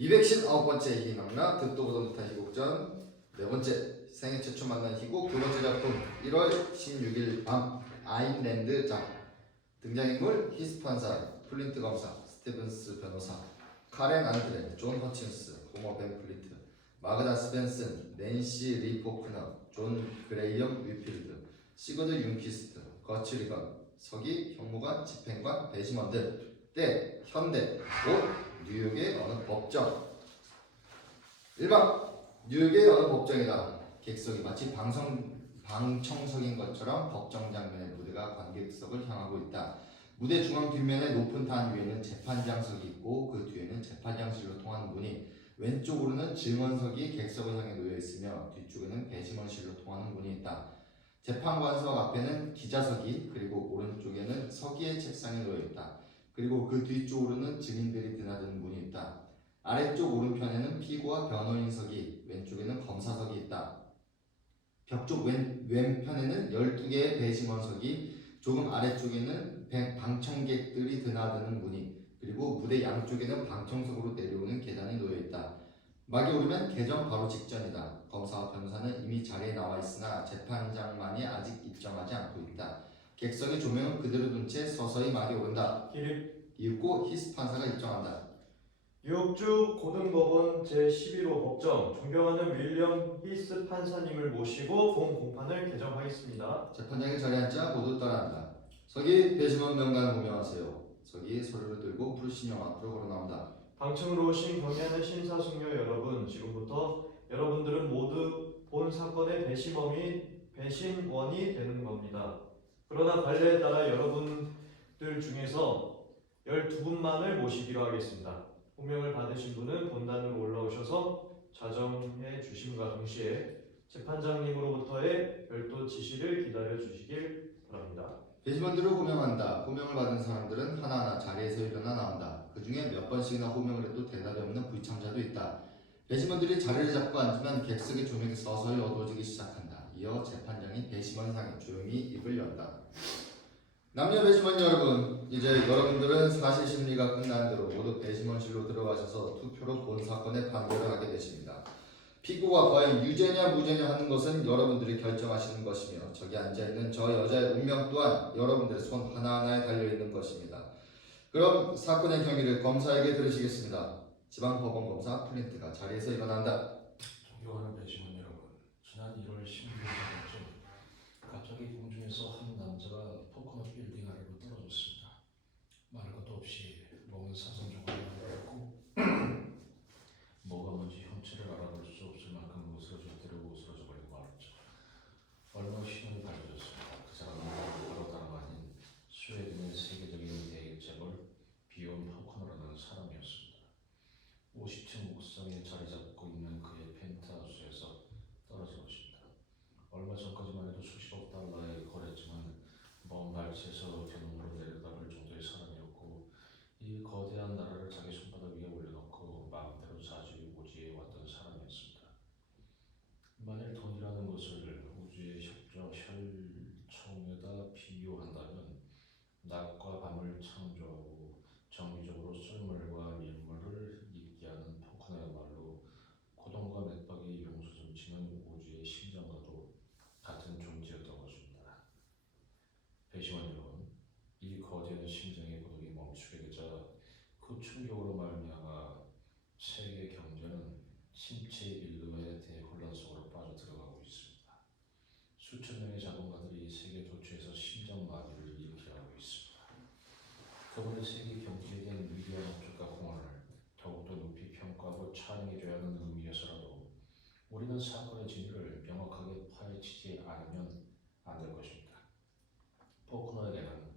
259번째 희망나 듣도 보도 못한 희곡전. 네 번째 생애 최초 만난 희곡. 두 번째 작품 1월 16일 밤 아인랜드 장. 등장인물 히스 판사, 플린트 검사, 스티븐스 변호사, 카렌 안드레, 존 허친스, 호머 벤 플리트, 마그다 스펜슨, 낸시 리 포크너, 존 그레이엄 위필드, 시그드 윤키스트, 거치 리건, 서기, 형무관, 집행관, 배심원들. 때, 현대, 곧 뉴욕의 어느 법정. 1번 뉴욕의 어느 법정이다. 객석이 마치 방청석인 것처럼 법정 장면의 무대가 관객석을 향하고 있다. 무대 중앙 뒷면의 높은 단 위에는 재판장석이 있고 그 뒤에는 재판장실로 통하는 문이, 왼쪽으로는 증언석이 객석을 향해 놓여 있으며 뒤쪽에는 배심원실로 통하는 문이 있다. 재판관석 앞에는 기자석이, 그리고 오른쪽에는 서기의 책상이 놓여 있다. 그리고 그 뒤쪽으로는 증인들이 드나드는 문이 있다. 아래쪽 오른편에는 피고와 변호인석이, 왼쪽에는 검사석이 있다. 벽쪽 왼편에는 12개의 배심원석이, 조금 아래쪽에는 방청객들이 드나드는 문이, 그리고 무대 양쪽에는 방청석으로 내려오는 계단이 놓여있다. 막이 오르면 개정 바로 직전이다. 검사와 변호사는 이미 자리에 나와 있으나 재판장만이 아직 입장하지 않고 있다. 객석의 조명은 그대로 둔 채 서서히 막이 오른다. 기립. 이윽고 히스 판사가 입장한다. 뉴욕주 고등법원 제11호 법정 존경하는 윌리엄 히스 판사님을 모시고 본 공판을 개정하겠습니다. 재판장이 자리에 앉자 모두 따라한다. 서기 배심원 명단 호명하세요. 서기 서류를 들고 풀신형 앞으로 걸어 나온다. 방청으로 오신 경애하는 심사숙녀 여러분, 지금부터 여러분들은 모두 본 사건의 배심원이 되는 겁니다. 그러나 관례에 따라 여러분들 중에서 12분만을 모시기로 하겠습니다. 호명을 받으신 분은 본단으로 올라오셔서 자정해 주심과 동시에 재판장님으로부터의 별도 지시를 기다려 주시길 바랍니다. 배심원들을 호명한다. 호명을 받은 사람들은 하나하나 자리에서 일어나 나온다. 그 중에 몇 번씩이나 호명을 해도 대답이 없는 불참자도 있다. 배심원들이 자리를 잡고 앉으면 객석의 조명이 서서히 어두워지기 시작한다. 이어 재판장이 배심원을 향해 조용히 입을 연다. 남녀 배심원 여러분, 이제 여러분들은 사실 심리가 끝난 대로 모두 배심원실로 들어가셔서 투표로 본 사건의 판결을 하게 되십니다. 피고가 과연 유죄냐 무죄냐 하는 것은 여러분들이 결정하시는 것이며, 저기 앉아있는 저 여자의 운명 또한 여러분들의 손 하나하나에 달려있는 것입니다. 그럼 사건의 경위를 검사에게 들으시겠습니다. 지방법원검사 플린트가 자리에서 일어난다. 존경하는 배심원 여러분, 지난 1월 16일쯤 갑자기 공중에서 한 남자가 포커넛 빌딩 아래로 떨어졌습니다. 말할 것도 없이 몸은 사선조각이 나고 뭐가 뭔지 형체를 알아볼 수 없을 만큼 으스러져버리고 말았죠. 얼마 신원이 밝혀졌습니다. 그 사람은 바로 다름 아닌 스웨덴의 세계적인 대기재벌 비온 포커너라는 사람이었습니다. 50층 옥상에 자리 잡고 있는 그의 펜트하우스에서 떨어진 것입니다. 얼마 전까지만 해도 수십억 달러에 거래했지만 먼 발치에서 저놈으로 내려다볼 정도의 사람이었고, 이 거대한 나라를 자기 손바닥 위에 올려놓고 마음대로 좌지우지해 왔던 사람이었습니다. 만일 돈이라는 것을 우주의 혈총에다 비유한다면 낮과 밤을 창조하고 정기적으로 썰물과 밀물을 잇게 하는 포커너야말로 고동과 맥박이 용수점치는 우주의 심장과도 같은 존재였던 것입니다. 배심원 여러분, 이 거대한 심장의 고동이 멈추게 되자 그 충격으로 말미암아 세계 경제는 침체 일로의 대혼란 속으로 빠져들어가고 있습니다. 수천 명의 자본가들이 세계 도처에서 심장마비를 일으키려 하고 있습니다. 그분의 세계 경제에 대한 위대한 업적과 공헌을 더욱더 높이 평가하고 찬양해줘야 하는 의미에서라도 우리는 사건의 진위를 명확하게 파헤치지 않으면 안 될 것입니다. 포크너에게는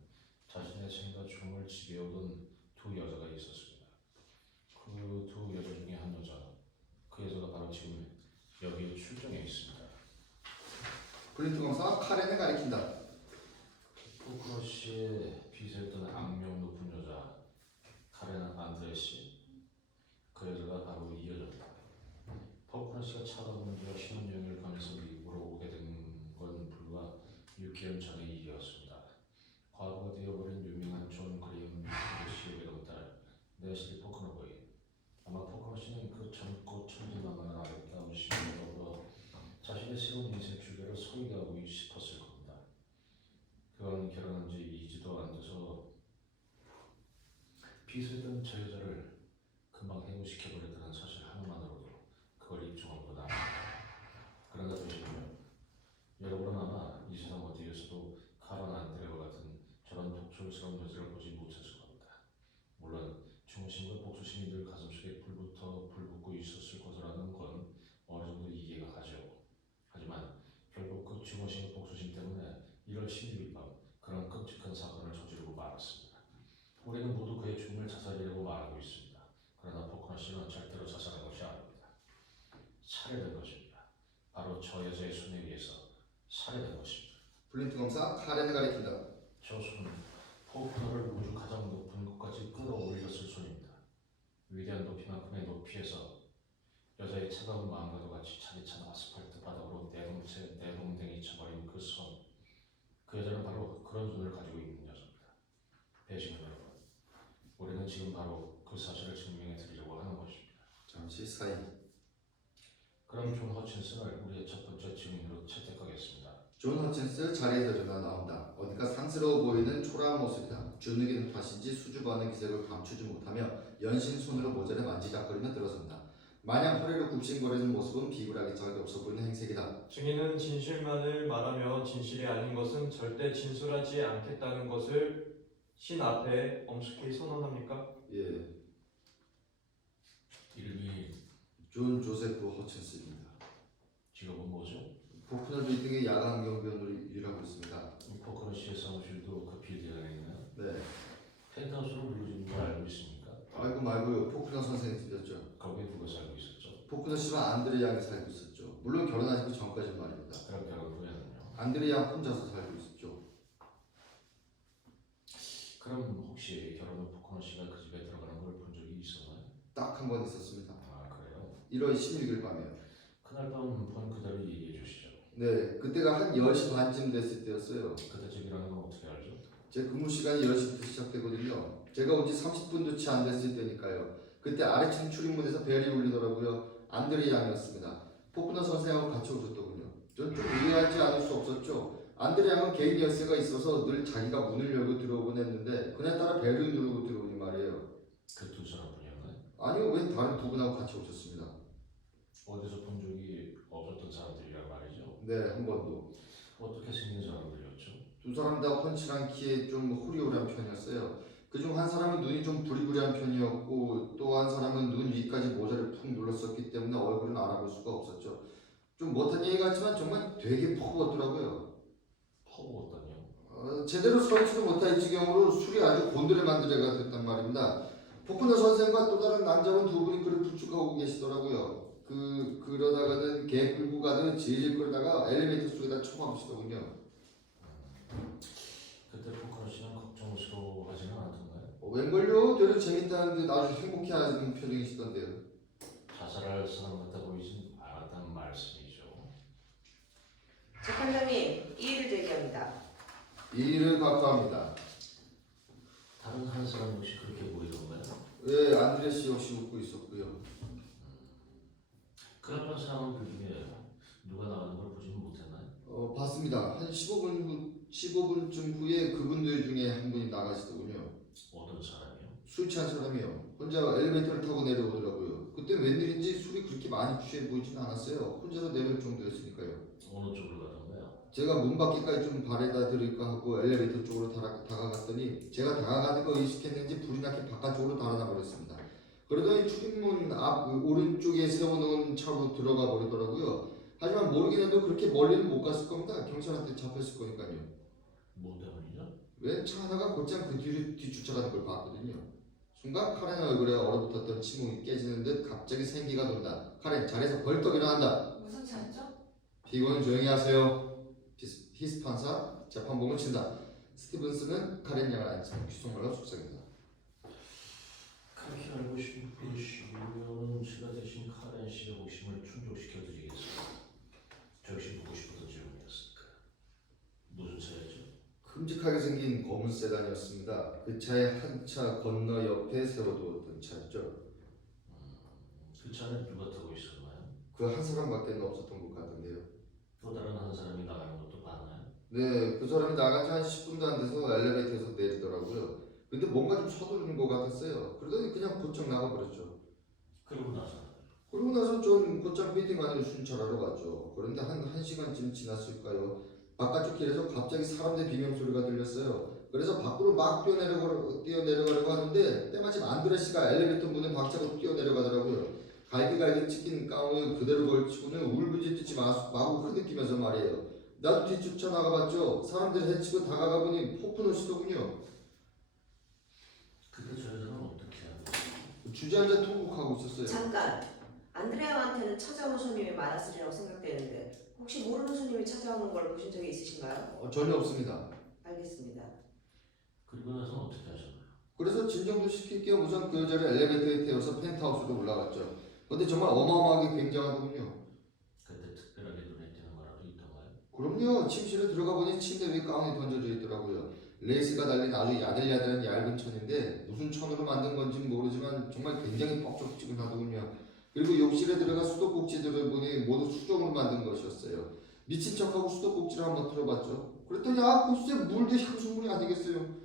자신의 생과 죽음을 지배하던 두 여자가 있었습니다. 그 두 여자 중에 한 여자, 그 여자가 바로 지금 여기에 출정해 있습니다. 플린트 검사가 카렌을 가리킨다. 포크너 씨의 비서였던 악명 높은 여자 카렌 안드레 씨, 그 여자가 바로 이 여자입니다. 포크너 씨가 차가 먼저 신혼여행을 가면서 미국으로 오게 된 건 불과 6개월 전의 일이었습니다. 과거가 되어버린 유명한 존 그레이엄 위필드 씨에게 온 딸 네슬리 포크너 부인. 아마 포크너 씨는 빚을 저 여자를 금방 해고시켜버렸다는 사실 하나만으로도 그걸 입증한 것보다 그러나 되시면 여러분은 아마 이 세상 어디에서도 카란 안드레와 같은 저런 독철스러운 여자를 보지 못했을 겁니다. 물론 중심과 복수심이 늘 가슴속에 불붙고 있었을 것이라는 건 어느 정도 이해가 가죠. 하지만 결국 그 중심과 복수심 때문에 1월 12일 밤 그런 끔찍한 사건을 저지르고 말았습니다. 우리는 모두 그의 죽음을 자살이라고 말하고 있습니다. 그러나 포커너 씨는 절대로 자살한 것이 아닙니다. 살해된 것입니다. 바로 저 여자의 손에 의해서 살해된 것입니다. 플린트 검사 카렌을 가리킨다. 저 손은 포커너를 우주 가장 높은 곳까지 끌어올렸을 손입니다. 위대한 높이만큼의 높이에서 여자의 차가운 마음과도 같이 차디찬 아스팔트 바닥으로 내동댕이 쳐버린 그 손. 그 여자는 바로 그런 손을 가지고 있는 여자입니다. 배심원 여러분, 우리는 지금 바로 그 사실을 증명해 드리려고 하는 것입니다. 잠시 사이. 그럼 존 허친슨을 우리의 첫 번째 증인으로 채택하겠습니다. 존 허친스 자리에서 전화 나온다. 어디가 상스러워 보이는 초라한 모습이다. 주눅이는 탓인지 수줍어하는 기색을 감추지 못하며 연신 손으로 모자를 만지작거리며 들어선다. 마냥 허리를 굽신거리는 모습은 비굴하기 짝이 없어 보이는 행색이다. 증인은 진실만을 말하며 진실이 아닌 것은 절대 진술하지 않겠다는 것을 신 앞에 엄숙히 선언합니까? 예, 이름이 존 조세프 허친스입니다. 직업은 뭐죠? 포크널 빌딩의 야간 경비원으로 일하고 있습니다. 포커너 씨의 사무실도 그 빌딩에 있나요? 네. 펜트하우스로 불러주는 걸 알고 있습니까? 알고 말고요. 포크널 선생이 들렸죠. 거기에 누가 살고 있었죠? 포크널 씨와 안드레 양이 살고 있었죠. 물론 결혼하기 전까지는 말입니다. 그럼 결혼 후에는요? 안드레 양 혼자서 살고 있었죠. 그럼 혹시 결혼 후 포커너 씨가 그 집에 들어가는 걸 본 적이 있었나요? 딱 한 번 있었습니다. 아 그래요? 1월 16일 밤에요. 그날 밤 본 그대로 얘기해 주시죠. 네, 그때가 한 10시 반쯤 됐을 때였어요. 그때 집이라는 건 어떻게 알죠? 제 근무 시간이 10시부터 시작되거든요. 제가 온 지 30분도 채 안 됐을 때니까요. 그때 아래층 출입문에서 벨이 울리더라고요. 안드레 양이었습니다. 포크너 선생하고 같이 오셨더군요. 전 좀 이해하지 않을 수 없었죠. 안드레 양은 개인 열쇠가 있어서 늘 자기가 문을 열고 들어오곤 했는데 그날따라 벨을 누르고 들어오니 말이에요. 그 두 사람뿐이었나요? 아니요, 웬 다른 두 분하고 같이 오셨습니다. 어디서 본 적이 없었던 사람들이란 말이죠. 네, 한 번도. 어떻게 생긴 사람들이었죠? 두 사람 다 훤칠한 키에 좀 호리호리한 편이었어요. 그중 한 사람은 눈이 좀 부리부리한 편이었고 또 한 사람은 눈 위까지 모자를 푹 눌렀었기 때문에 얼굴은 알아볼 수가 없었죠. 좀 못한 얘기 같지만 정말 되게 퍼부었더라고요. 퍼부었다니요? 제대로 서지도 못할 지경으로 술이 아주 곤드레 만드레가 됐단 말입니다. 포크너 선생과 또 다른 남자분 두 분이 그를 부축하고 계시더라고요. 그러다가는 개 끌고 가듯 질질 끌다가 엘리베이터 속에다 처박으시더군요. 그때 포커너 씨는 걱정스러워하지는 않던가요? 웬걸요? 되려 재밌다는데 아주 행복해하는 표정이시던데요. 자살할 사람 같아 보이진 않았다는 말씀이죠. 재판장님, 이의를 제기합니다. 이의를 각하합니다. 다른 한 사람 역시 그렇게 보이던가요? 예, 안드레 씨 역시 웃고 있었고요. 그런 사람은 그 중에 누가 나가는 걸 보지는 못했나요? 봤습니다. 한 15분쯤 후에 그분들 중에 한 분이 나가시더군요. 어떤 사람이요? 술 취한 사람이요. 혼자 엘리베이터를 타고 내려오더라고요. 그때 웬일인지 술이 그렇게 많이 취해 보이진 않았어요. 혼자서 내려올 정도였으니까요. 어느 쪽으로 가던가요? 제가 문 밖에까지 좀 바래다 드릴까 하고 엘리베이터 쪽으로 다가갔더니 제가 다가가는 거 의식했는지 불이 나게 바깥쪽으로 달아나 버렸습니다. 그러더니 출입문 앞 오른쪽에 세워놓은 차로 들어가 버리더라고요. 하지만 모르긴 해도 그렇게 멀리는 못 갔을 겁니다. 경찰한테 잡혔을 거니까요. 뭐 때문이죠? 웬 차 하나가 곧장 그 뒤를 뒤쫓아가는 걸 봤거든요. 순간 카렌 얼굴에 얼어붙었던 침묵이 깨지는 듯 갑자기 생기가 돈다. 카렌 자리에서 벌떡 일어난다. 무슨 차죠? 피고는 조용히 하세요. 히스 판사 재판봉을 친다. 스티븐스는 카렌 양을 앉히는 귀속말로 속삭인다. 그렇게 알고 싶으시면 제가 대신 카렌 씨의 욕심을 충족시켜 드리겠습니다. 저 역시 보고 싶었던 질문이었으니까. 무슨 차였죠? 큼직하게 생긴 검은 세단이었습니다. 그 차의 한 차 건너 옆에 세워두었던 차였죠. 그 차는 누가 타고 있었나요? 그 한 사람밖에 없었던 것 같은데요. 또 다른 한 사람이 나가는 것도 봤나요? 네, 그 사람이 나간 지 한 10분도 안 돼서 엘리베이터에서 내리더라고요. 근데 뭔가 좀 서두르는 것 같았어요. 그러더니 그냥 곧장 나가버렸죠. 그러고 그러고 나서 나서 좀 곧장 미팅하는 순찰하러 갔죠. 그런데 한 시간쯤 지났을까요? 바깥쪽 길에서 갑자기 사람들 비명소리가 들렸어요. 그래서 밖으로 막 뛰어내려가려고 하는데 때마침 안드레스가 엘리베이터 문에 박차고 뛰어내려가더라고요. 갈기갈기 찢긴 가운을 그대로 걸치고는 울부짖듯이 마구 흐느끼면서 말이에요. 나도 뒤쫓아 나가봤죠. 사람들 해치고 다가가 보니 포프노시더군요. 그때 저 여자는 어떻게 하고 주저앉아 통곡하고 있었어요. 잠깐. 안드레아한테는 찾아오는 손님이 많았으리라고 생각되는데 혹시 모르는 손님이 찾아오는 걸 보신 적이 있으신가요? 전혀 없습니다. 알겠습니다. 그리고 나서 어떻게 하셨나요? 그래서 진정도 시킬 겸 우선 그 여자를 엘리베이터에 태워서 펜트하우스로 올라갔죠. 근데 정말 어마어마하게 굉장하더군요. 그때 특별하게 눈에 띄는 거라도 있던가요? 그럼요. 침실에 들어가 보니 침대 위에 가운이 던져져 있더라고요. 레이스가 달린 아주 야들야들한 얇은 천인데 무슨 천으로 만든 건지 모르지만 정말 굉장히 뻑적지근하더군요. 그리고 욕실에 들어가 수도꼭지들을 보니 모두 수정으로 만든 것이었어요. 미친 척하고 수도꼭지를 한번 틀어봤죠. 그랬더니 글쎄 물도 향수물이 아니겠어요.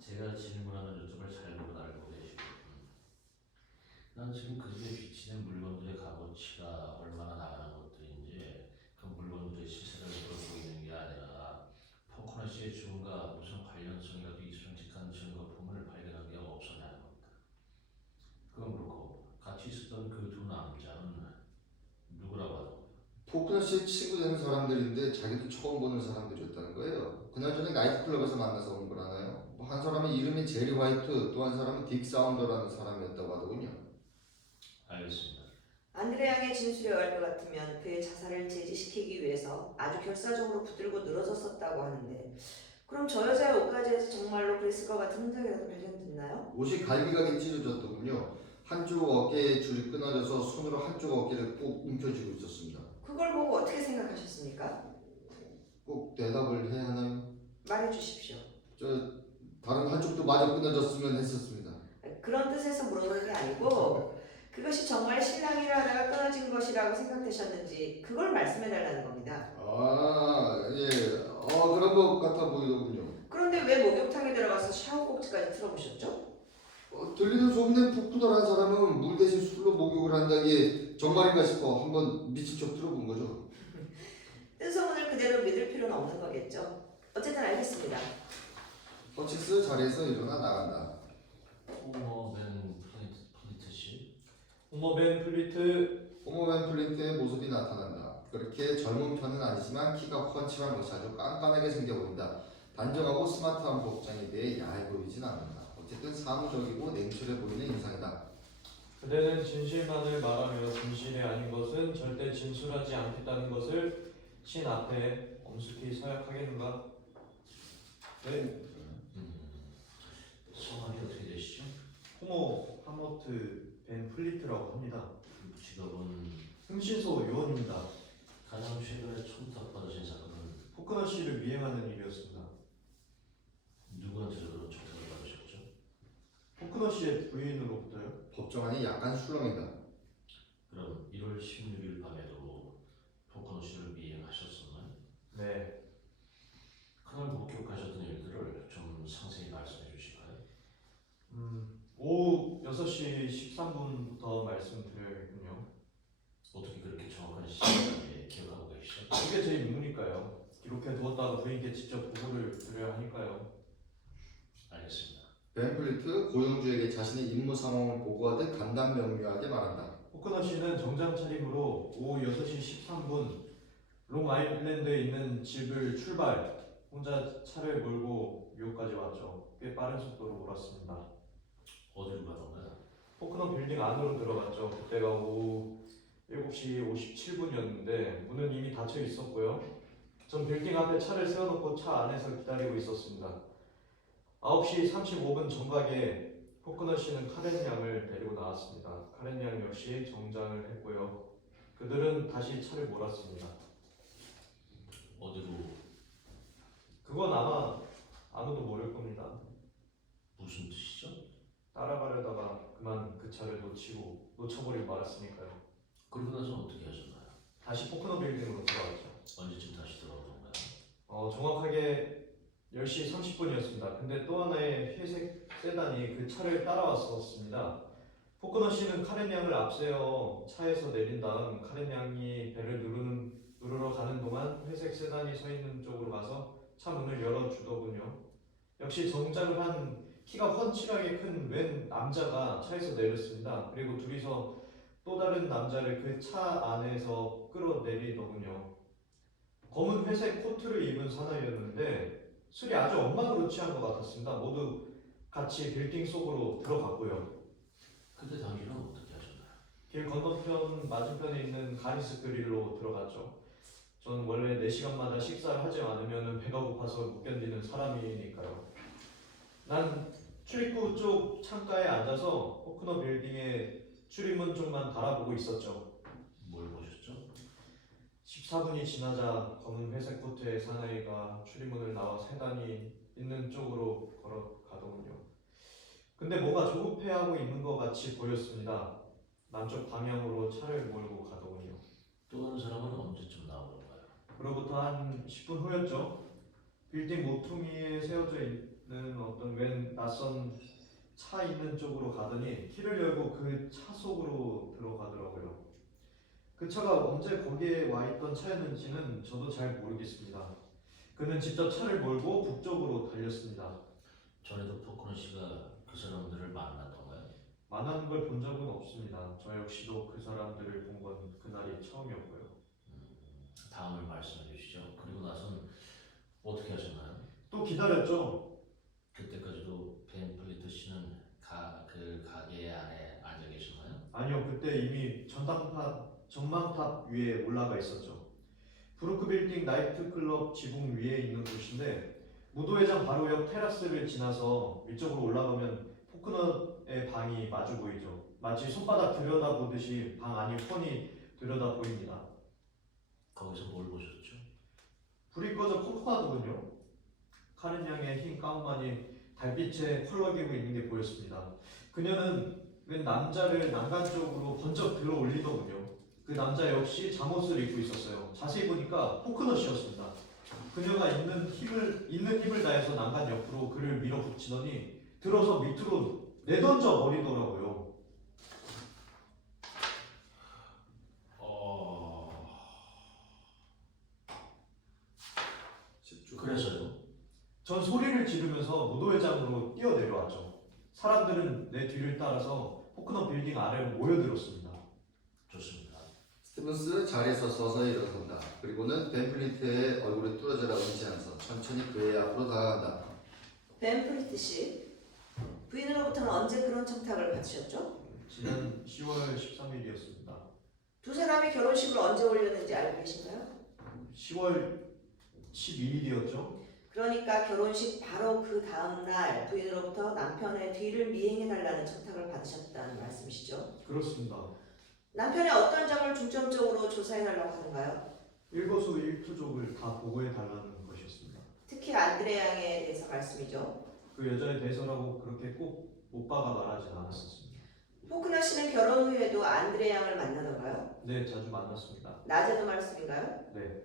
제가 질문하는 요점을 잘 보고 알고 계시군요. 난 지금 그 집에 비치는 물건들의 값어치가 얼마나 나가는 것들인지 그 물건들의 시세를 물어보이는 게 아니라 포커너 씨의 죽음과 무슨 관련성이라도 있음직한 증거품을 발견한 게 없었냐는 겁니다. 그건 그렇고 같이 있었던 그 두 남자는 누구라고 하던가요? 포크너 씨의 친구 되는 사람들인데 자기도 처음 보는 사람들이었다는 거예요. 그날저녁 나이트클럽에서 만나서 온 거라나요? 한 사람은 이름이 제리 화이트, 또 한 사람은 딕 사운더라는 사람이었다고 하더군요. 알겠습니다. 안드레아의 진술에 의할 것 같으면 그의 자살을 제지시키기 위해서 아주 결사적으로 붙들고 늘어졌었다고 하는데 그럼 저 여자의 옷가지에서 정말로 그랬을 것 같은 흔적이라도 발견됐나요? 옷이 갈기갈기 찢어졌더군요. 한쪽 어깨에 줄이 끊어져서 손으로 한쪽 어깨를 꼭 움켜쥐고 있었습니다. 그걸 보고 어떻게 생각하셨습니까? 꼭 대답을 해야 하나요? 말해 주십시오. 다른 한쪽도 마저 끊어졌으면 했었습니다. 그런 뜻에서 물어보는 게 아니고 그것이 정말 신랑이라 하다가 끊어진 것이라고 생각되셨는지 그걸 말씀해 달라는 겁니다. 예. 그런 것 같아 보이더군요. 그런데 왜 목욕탕에 들어가서 샤워 꼭지까지 틀어보셨죠? 들리는 소문에 푹푸들한 사람은 물 대신 술로 목욕을 한다기에 정말인가 싶어 한번 미친 척 들어본 거죠. 뜬 소문을 그대로 믿을 필요는 없는 거겠죠. 어쨌든 알겠습니다. 허치스 자리에서 일어나 나간다. 호머맨 플리트 씨? 호머벤 플리트 호모맨 플린트의 모습이 나타난다. 그렇게 젊은 편은 아니지만 키가 훤칠한 것이 아주 깐깐하게 생겨 보인다. 단정하고 스마트한 복장에 비해 야해 보이진 않는다. 어쨌든 사무적이고 냉철해 보이는 인상이다. 그대는 진실만을 말하며 진실이 아닌 것은 절대 진술하지 않겠다는 것을 신 앞에 엄숙히 서약하겠는가? 네, 성함이 어떻게 되시죠? 호모 하머트 벤 플리트라고 합니다. 그리고 직업은 흥신소 요원입니다. 가장 최근에 청탁받으신 사건은 포크너 씨를 미행하는 일이었습니다. 누구한테서 그런 청탁을 받으셨죠? 포크너 씨의 부인으로부터요? 법정안이 약간 술렁이다. 그럼 1월 16일 밤에도 포커너 씨를 미행하셨었나요? 네, 그날 목격하셨던 일들을 좀 상세히 말씀해 주실까요? 오후 6시 13분부터 말씀드려야겠군요. 어떻게 그렇게 정확한 시간을 기억하고 계시죠? 그게 제 임무니까요. 기록해 두었다가 부인께 직접 보고를 드려야 하니까요. 알겠습니다. 벤 플리트 고용주에게 자신의 임무 상황을 보고하듯 간단 명료하게 말한다. 포크너 씨는 정장 차림으로 오후 6시 13분 롱아일랜드에 있는 집을 출발, 혼자 차를 몰고 뉴욕까지 왔죠. 꽤 빠른 속도로 몰았습니다. 어디로 가던가요? 포크너 빌딩 안으로 들어갔죠. 그때가 오후 7시 57분이었는데 문은 이미 닫혀 있었고요. 전 빌딩 앞에 차를 세워놓고 차 안에서 기다리고 있었습니다. 9시 35분 정각에 포크너 씨는 카렌 양을 데리고 나왔습니다. 카렌 양 역시 정장을 했고요. 그들은 다시 차를 몰았습니다. 어디로? 그건 아마 아무도 모를 겁니다. 무슨 뜻이죠? 따라가려다가 그만 그 차를 놓쳐버리고 말았으니까요. 그러고 나서 어떻게 하셨나요? 다시 포크너 빌딩으로 돌아왔죠. 언제쯤 다시 돌아오던가요? 정확하게 10시 30분이었습니다. 근데 또 하나의 회색 세단이 그 차를 따라왔었습니다. 포코너 씨는 카렌 양을 앞세워 차에서 내린 다음 카렌 양이 배를 누르러 가는 동안 회색 세단이 서 있는 쪽으로 가서 차 문을 열어주더군요. 역시 정장을 한 키가 훤칠하게 큰 웬 남자가 차에서 내렸습니다. 그리고 둘이서 또 다른 남자를 그 차 안에서 끌어내리더군요. 검은 회색 코트를 입은 사나이였는데 술이 아주 엉망으로 취한 것 같았습니다. 모두 같이 빌딩 속으로 들어갔고요. 근데 당신은 어떻게 하셨나요? 길 건너편 맞은편에 있는 가리스 그릴로 들어갔죠. 전 원래 4시간마다 식사를 하지 않으면 배가 고파서 못 견디는 사람이니까요. 난 출입구 쪽 창가에 앉아서 포크너 빌딩의 출입문 쪽만 바라보고 있었죠. 뭘 보셨죠? 14분이 지나자 검은 회색 코트의 사나이가 출입문을 나와 세단이 있는 쪽으로 걸어가더군요. 근데 뭔가 조급해하고 있는 것 같이 보였습니다. 남쪽 방향으로 차를 몰고 가더군요. 또 다른 사람은 언제쯤 나오던가요? 그로부터 한 10분 후였죠. 빌딩 모퉁이에 세워져 있는 어떤 웬 낯선 차 있는 쪽으로 가더니 키를 열고 그 차 속으로 들어가더라고요. 그 차가 언제 거기에 와 있던 차였는지는 저도 잘 모르겠습니다. 그는 직접 차를 몰고 북쪽으로 달렸습니다. 전에도 포코너 씨가 그 사람들을 만났던가요? 만나는 걸 본 적은 없습니다. 저 역시도 그 사람들을 본 건 그날이 처음이었고요. 다음을 말씀해 주시죠. 그리고 나선 어떻게 하셨나요? 또 기다렸죠. 그때까지도 벤 플리트 씨는 그 가게 안에 앉아 계셨나요? 아니요, 그때 이미 전망탑 위에 올라가 있었죠. 브루크 빌딩 나이트클럽 지붕 위에 있는 곳인데 무도회장 바로 옆 테라스를 지나서 위쪽으로 올라가면 포크너의 방이 마주 보이죠. 마치 손바닥 들여다보듯이 방 안이 훤히 들여다 보입니다. 거기서 뭘 보셨죠? 불이 꺼져 컴컴하더군요. 카렌 양의 흰 가운만이 달빛에 펄럭이고 있는 게 보였습니다. 그녀는 웬 남자를 난간 쪽으로 번쩍 들어 올리더군요. 그 남자 역시 잠옷을 입고 있었어요. 자세히 보니까 포크너 씨였습니다. 그녀가 있는 힘을 다해서 난간 옆으로 그를 밀어붙이더니 들어서 밑으로 내던져 버리더라고요. 그래서요? 전 소리를 지르면서 무도회장으로 뛰어내려왔죠. 사람들은 내 뒤를 따라서 포크너 빌딩 아래로 모여들었습니다. 좋습니다. 스티븐스 자리에서 서서히 일어선다. 그리고는 벤 플리트의 얼굴이 뚫어져라 응시하면서 천천히 그의 앞으로 다가간다. 벤 프리트 씨, 부인으로부터는 언제 그런 청탁을 받으셨죠? 지난 10월 13일이었습니다. 두 사람이 결혼식을 언제 올렸는지 알고 계신가요? 10월 12일이었죠. 그러니까 결혼식 바로 그 다음 날 부인으로부터 남편의 뒤를 미행해달라는 청탁을 받으셨다는 말씀이시죠? 그렇습니다. 남편의 어떤 점을 중점적으로 조사해달라고 하던가요? 일거수일투족을 다 보고해달라는 것이었습니다. 특히 안드레 양에 대해서 말씀이죠. 그 여자에 대해서라고 그렇게 꼭 오빠가 말하진 않았었습니다. 포크너 씨는 결혼 후에도 안드레 양을 만나던가요? 네, 자주 만났습니다. 낮에도 말씀인가요? 네,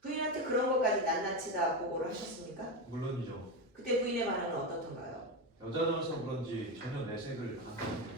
부인한테 그런 것까지 낱낱이 다 보고를 하셨습니까? 물론이죠. 그때 부인의 반응은 어떻던가요? 여자라서 그런지 전혀 내색을 안 합니다.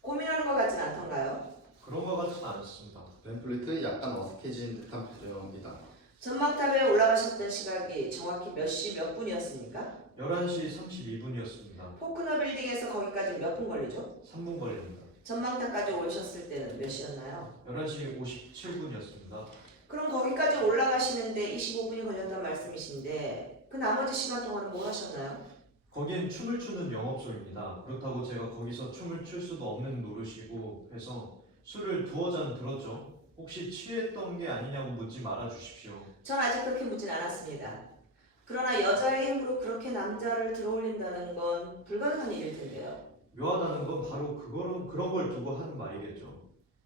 고민하는 것 같진 않던가요? 그런 것 같진 않았습니다. 벤 플리트 약간 어색해진 듯한 표정입니다. 전망탑에 올라가셨던 시각이 정확히 몇 시 몇 분이었습니까? 11시 32분이었습니다. 포크너 빌딩에서 거기까지 몇 분 걸리죠? 3분 걸립니다. 전망탑까지 오셨을 때는 몇 시였나요? 11시 57분이었습니다. 그럼 거기까지 올라가시는데 25분이 걸렸단 말씀이신데 그 나머지 시간 동안은 뭘 하셨나요? 거긴 춤을 추는 영업소입니다. 그렇다고 제가 거기서 춤을 출 수도 없는 노릇이고 해서 술을 두어 잔 들었죠. 혹시 취했던 게 아니냐고 묻지 말아 주십시오. 전 아직 그렇게 묻진 않았습니다. 그러나 여자의 힘으로 그렇게 남자를 들어올린다는 건 불가능한 일일 텐데요. 묘하다는 건 바로 그런 걸 두고 하는 말이겠죠.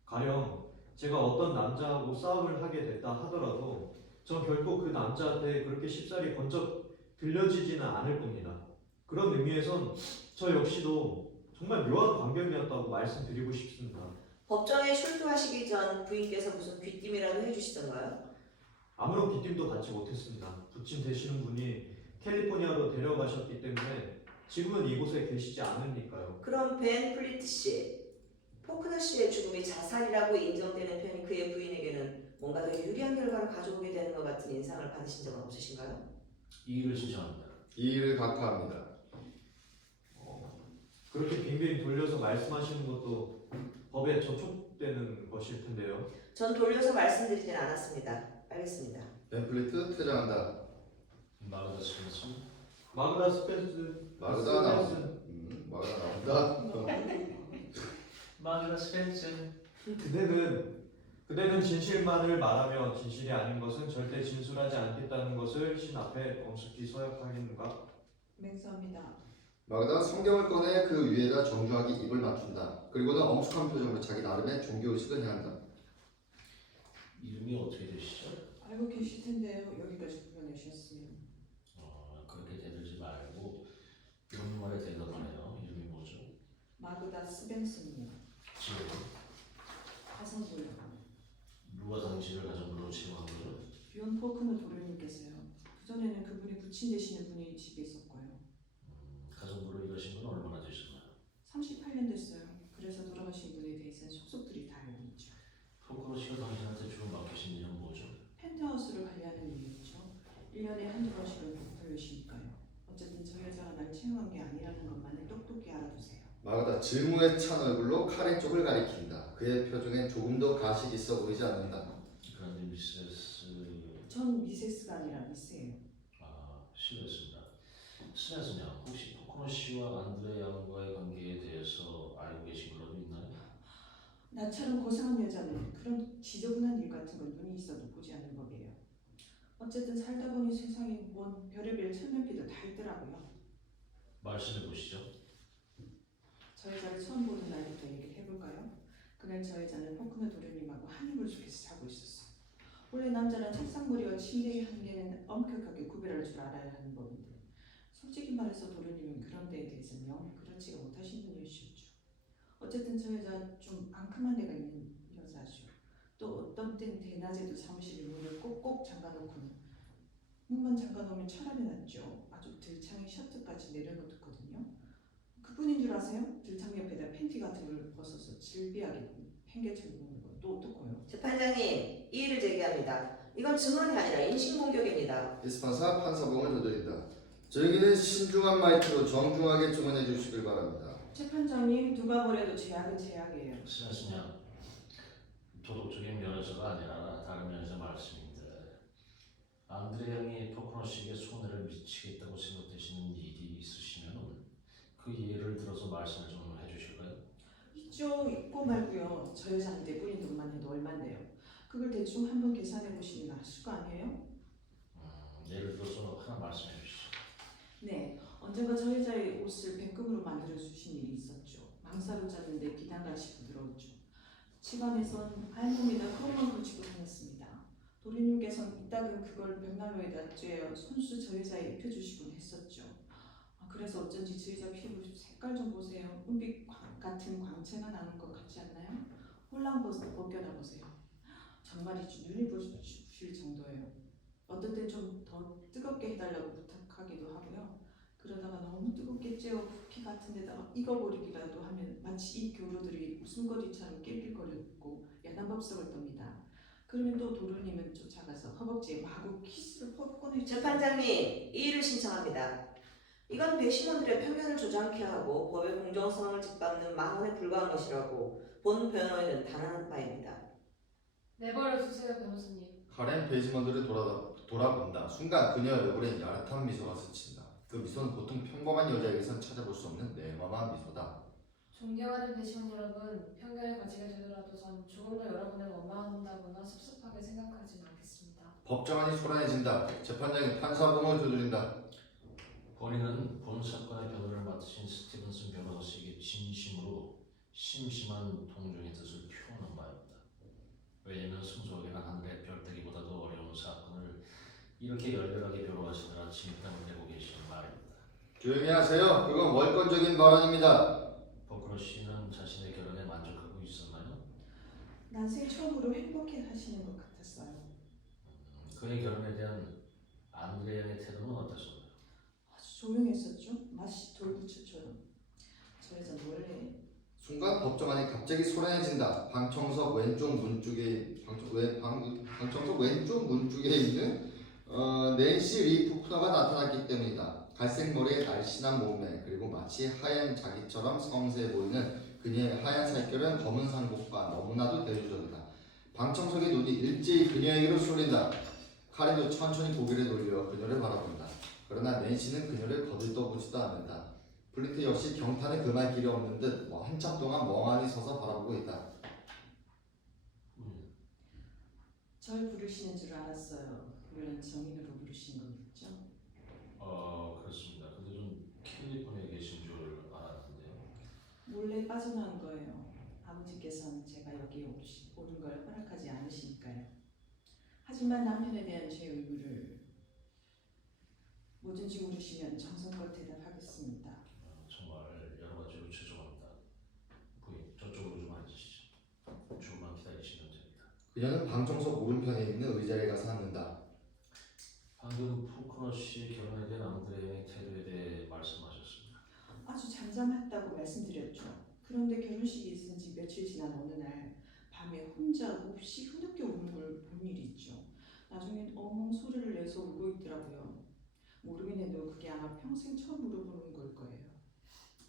가령 제가 어떤 남자하고 싸움을 하게 됐다 하더라도 전 결코 그 남자한테 그렇게 쉽사리 번쩍 들려지지는 않을 겁니다. 그런 의미에선 저 역시도 정말 묘한 광경이었다고 말씀드리고 싶습니다. 법정에 출두하시기 전 부인께서 무슨 귀띔이라도 해주시던가요? 아무런 귀띔도 받지 못했습니다. 부친 되시는 분이 캘리포니아로 데려가셨기 때문에 지금은 이곳에 계시지 않으니까요. 그럼 벤 플리트 씨, 포크너 씨의 죽음이 자살이라고 인정되는 편인 그의 부인에게는 뭔가 더 유리한 결과를 가져오게 되는 것 같은 인상을 받으신 적은 없으신가요? 이의를 신청합니다. 이의를 각하합니다. 그렇게 빙빙 돌려서 말씀하시는 것도 법에 저촉되는 것일 텐데요. 전 돌려서 말씀드리진 않았습니다. 알겠습니다. 벤플리트 퇴장한다. 마그다 스펜슨. 마그다 스펜스 마그다 나온다. 마그다 나온다. 마그다 스펜슨. 그대는 진실만을 말하며 진실이 아닌 것은 절대 진술하지 않겠다는 것을 신 앞에 엄숙히 서약하겠는가? 맹세합니다. 마그다 성경을 꺼내 그 위에다 정중하게 입을 맞춘다. 그리고는 엄숙한 표정으로 자기 나름의 종교의식을 행한다. 이름이 어떻게 되시죠? 알고 계실 텐데요. 여기까지 불러내셨으면. 그렇게 대들지 말고 이런 말에 대답하네요. 이름이 뭐죠? 마그다 스벤슨이요. 지금 가성고요. 누가 당신을 가정부로 채용한 거죠? 비온 포크너 도련님께서요. 그전에는 그분이 부친 되시는 분이 집에 있었고요. 가정부로 일하신 건 얼마나 되셨나요? 38년 됐어요. 그래서 돌아가신 분에 대해서는 속속들이 다 알고 있죠. 포크로 씨가 당신한테 주로 맡기신 일은 뭐죠? 펜트하우스를 관리하는 일이죠. 1년에 한두 번씩은 돌려시니까요. 어쨌든 저 여자가 날 채용한 게 아니라는 것만은 똑똑히 알아두세요. 마그다 질무에 찬 얼굴로 카렌 쪽을 가리킨다. 그의 표정엔 조금도 가식 있어 보이지 않는다. 그런데 미세스... 전 미세스가 아니라 미스예요. 실례했습니다. 스네스냐, 혹시 포크로 씨와 안드레 양과의 관계에 대해서 알고 계신 걸로 있나요? 나처럼 고상한 여자는 그런 지저분한 일 같은 건 눈이 있어도 보지 않는 법이에요. 어쨌든 살다 보니 세상에 뭔 별의별 철면피도 다 있더라고요. 말씀해 보시죠. 저 여자를 처음 보는 날부터 얘기를 해볼까요? 그날 저 여자는 포크너 도련님하고 한입을 속에서 자고 있었어요. 원래 남자는 책상머리와 침대의 한계는 엄격하게 구별할 줄 알아야 하는 법인데 솔직히 말해서 도련님은 그런 데에 대해서는 영 그렇지가 못하신 분이셨죠. 어쨌든 저 여자 좀 앙큼한 데가 있는 여자죠. 또 어떤 땐 대낮에도 사무실 문을 꼭꼭 잠가놓고는 문만 잠가놓으면 철압이 났죠. 아주 들창에 셔츠까지 내려놓거든요. 그뿐인 줄 아세요? 들창 옆에다 팬티 같은 걸 벗어서 질비하게 팽개쳐 놓는 건 또 어떻고요? 재판장님, 이의를 제기합니다. 이건 증언이 아니라 인신공격입니다. 이스판사 판사봉을 두드린다. 저에게는 신중한 말투로 정중하게 증언해 주시길 바랍니다. 재판장님, 누가 뭐래도 제약은 제약이에요. 스네스냐, 도덕적인 면에서가 아니라 다른 면에서 말씀인데 안드레 양이 포크너 씨에게 손해를 미치겠다고 생각되시는 일이 있으시면 그 예를 들어서 말씀을 좀 해주실까요? 있죠. 있고 말고요. 저 여자한테 뿌린 돈만 해도 얼만데요. 그걸 대충 한번 계산해 보시면 아실 거 아니에요? 예를 들어서 하나 말씀해 주시죠. 네. 언젠가 저 여자의 옷을 백금으로 만들어 주신 일이 있었죠. 망사로 짰는데 비단같이 부드러웠죠. 집안에선 알몸이다 그것만 걸치고 다녔습니다. 도련님께서는 이따금 그걸 벽난로에다 쬐어 손수 저 여자에 입혀주시곤 했었죠. 그래서 어쩐지 저 여자 피부 색깔 좀 보세요. 은빛 같은 광채가 나는 것 같지 않나요? 홀랑 벗겨나 보세요. 정말이지 눈이 부실 정도예요. 어떤 땐 좀 더 뜨겁게 해달라고 부탁하기도 하고요. 그러다가 너무 뜨겁게 쬐어 쿠키 같은 데다가 익어버리기라도 하면 마치 이 교로들이 웃음거리처럼 낄낄거리고 야단법석을 떱니다. 그러면 또 도련님은 쫓아가서 허벅지에 마구 키스를 퍼꺼내. 재판장님, 이의를 신청합니다. 이건 배심원들의 편견을 조장케 하고 법의 공정성을 짓밟는 망언에 불과한 것이라고 본 변호인은 단언한 바입니다. 내버려 두세요, 변호사님. 카렌 베이지먼트를 돌아본다. 순간 그녀의 얼굴엔 야릇한 미소가 스친다. 그 미소는 보통 평범한 여자에게선 찾아볼 수 없는 내맘한 미소다. 존경하는 배심원 여러분, 편견에 거치게 되더라도 전 조금 더 여러분을 원망한다거나 섭섭하게 생각하진 않겠습니다. 법정안이 소란해진다. 재판장이 판사봉을 두드린다. 본인은 본 사건의 변호를 맡으신 스티븐슨 변호사 씨에게 진심으로 심심한 동정의 뜻을 표하는 바입니다. 왜냐하면 승소하게 난 하늘의 별따기보다도 어려운 사건을 이렇게 열렬하게 변호하시느라 진땀을 내고 계시는 말입니다. 조용히 하세요. 그건 월권적인 발언입니다. 포크너 씨는 자신의 결혼에 만족하고 있었나요? 난생 처음으로 행복해 하시는 것 같았어요. 그의 결혼에 대한 안드레 양의 태도는 어땠었나요? 조용했었죠. 마치 돌부처처럼. 저 여자 원래 순간 법정 안이 갑자기 소란해진다. 방청석 왼쪽 문 쪽에 방청석 왼쪽 문 쪽에 있는 낸시 리프 쿠너가 나타났기 때문이다. 갈색 머리에 날씬한 몸매 그리고 마치 하얀 자기처럼 섬세해 보이는 그녀의 하얀 살결은 검은 상복과 너무나도 대조적이다. 방청석의 눈이 일제히 그녀에게로 쏠린다. 카렌도 천천히 고개를 돌려 그녀를 바라본다. 그러나 낸시는 그녀를 거들떠보지도 않는다. 플린트 역시 경탄을 금할 길이 없는 듯 한참 동안 멍하니 서서 바라보고 있다. 절 부르시는 줄 알았어요. 물론 정인으로 부르시는 거겠죠. 그렇습니다. 근데 좀 캘리포니아에 계신 줄 알았는데요. 몰래 빠져나온 거예요. 아버지께서는 제가 여기 오는 걸 허락하지 않으시니까요. 하지만 남편에 대한 제 의무를 뭐든지 물으시면 정성껏 대답하겠습니다. 정말 여러 가지로 죄송합니다. 부인, 저쪽으로 좀 앉으시죠. 조금만 기다리시면 됩니다. 그녀는 방청석 오른편에 있는 의자에 가서 앉는다. 방금 푸크너 씨 결혼에 대한 앙드레의 태도에 대해 말씀하셨습니다. 아주 잠잠했다고 말씀드렸죠. 그런데 결혼식이 있은 지 며칠 지난 어느 날 밤에 혼자 몹시 흐느껴 우는 걸 본 일이 있죠. 나중엔 엉엉 소리를 내서 울고 있더라고요. 모르긴 해도 그게 아마 평생 처음 물어보는 걸 거예요.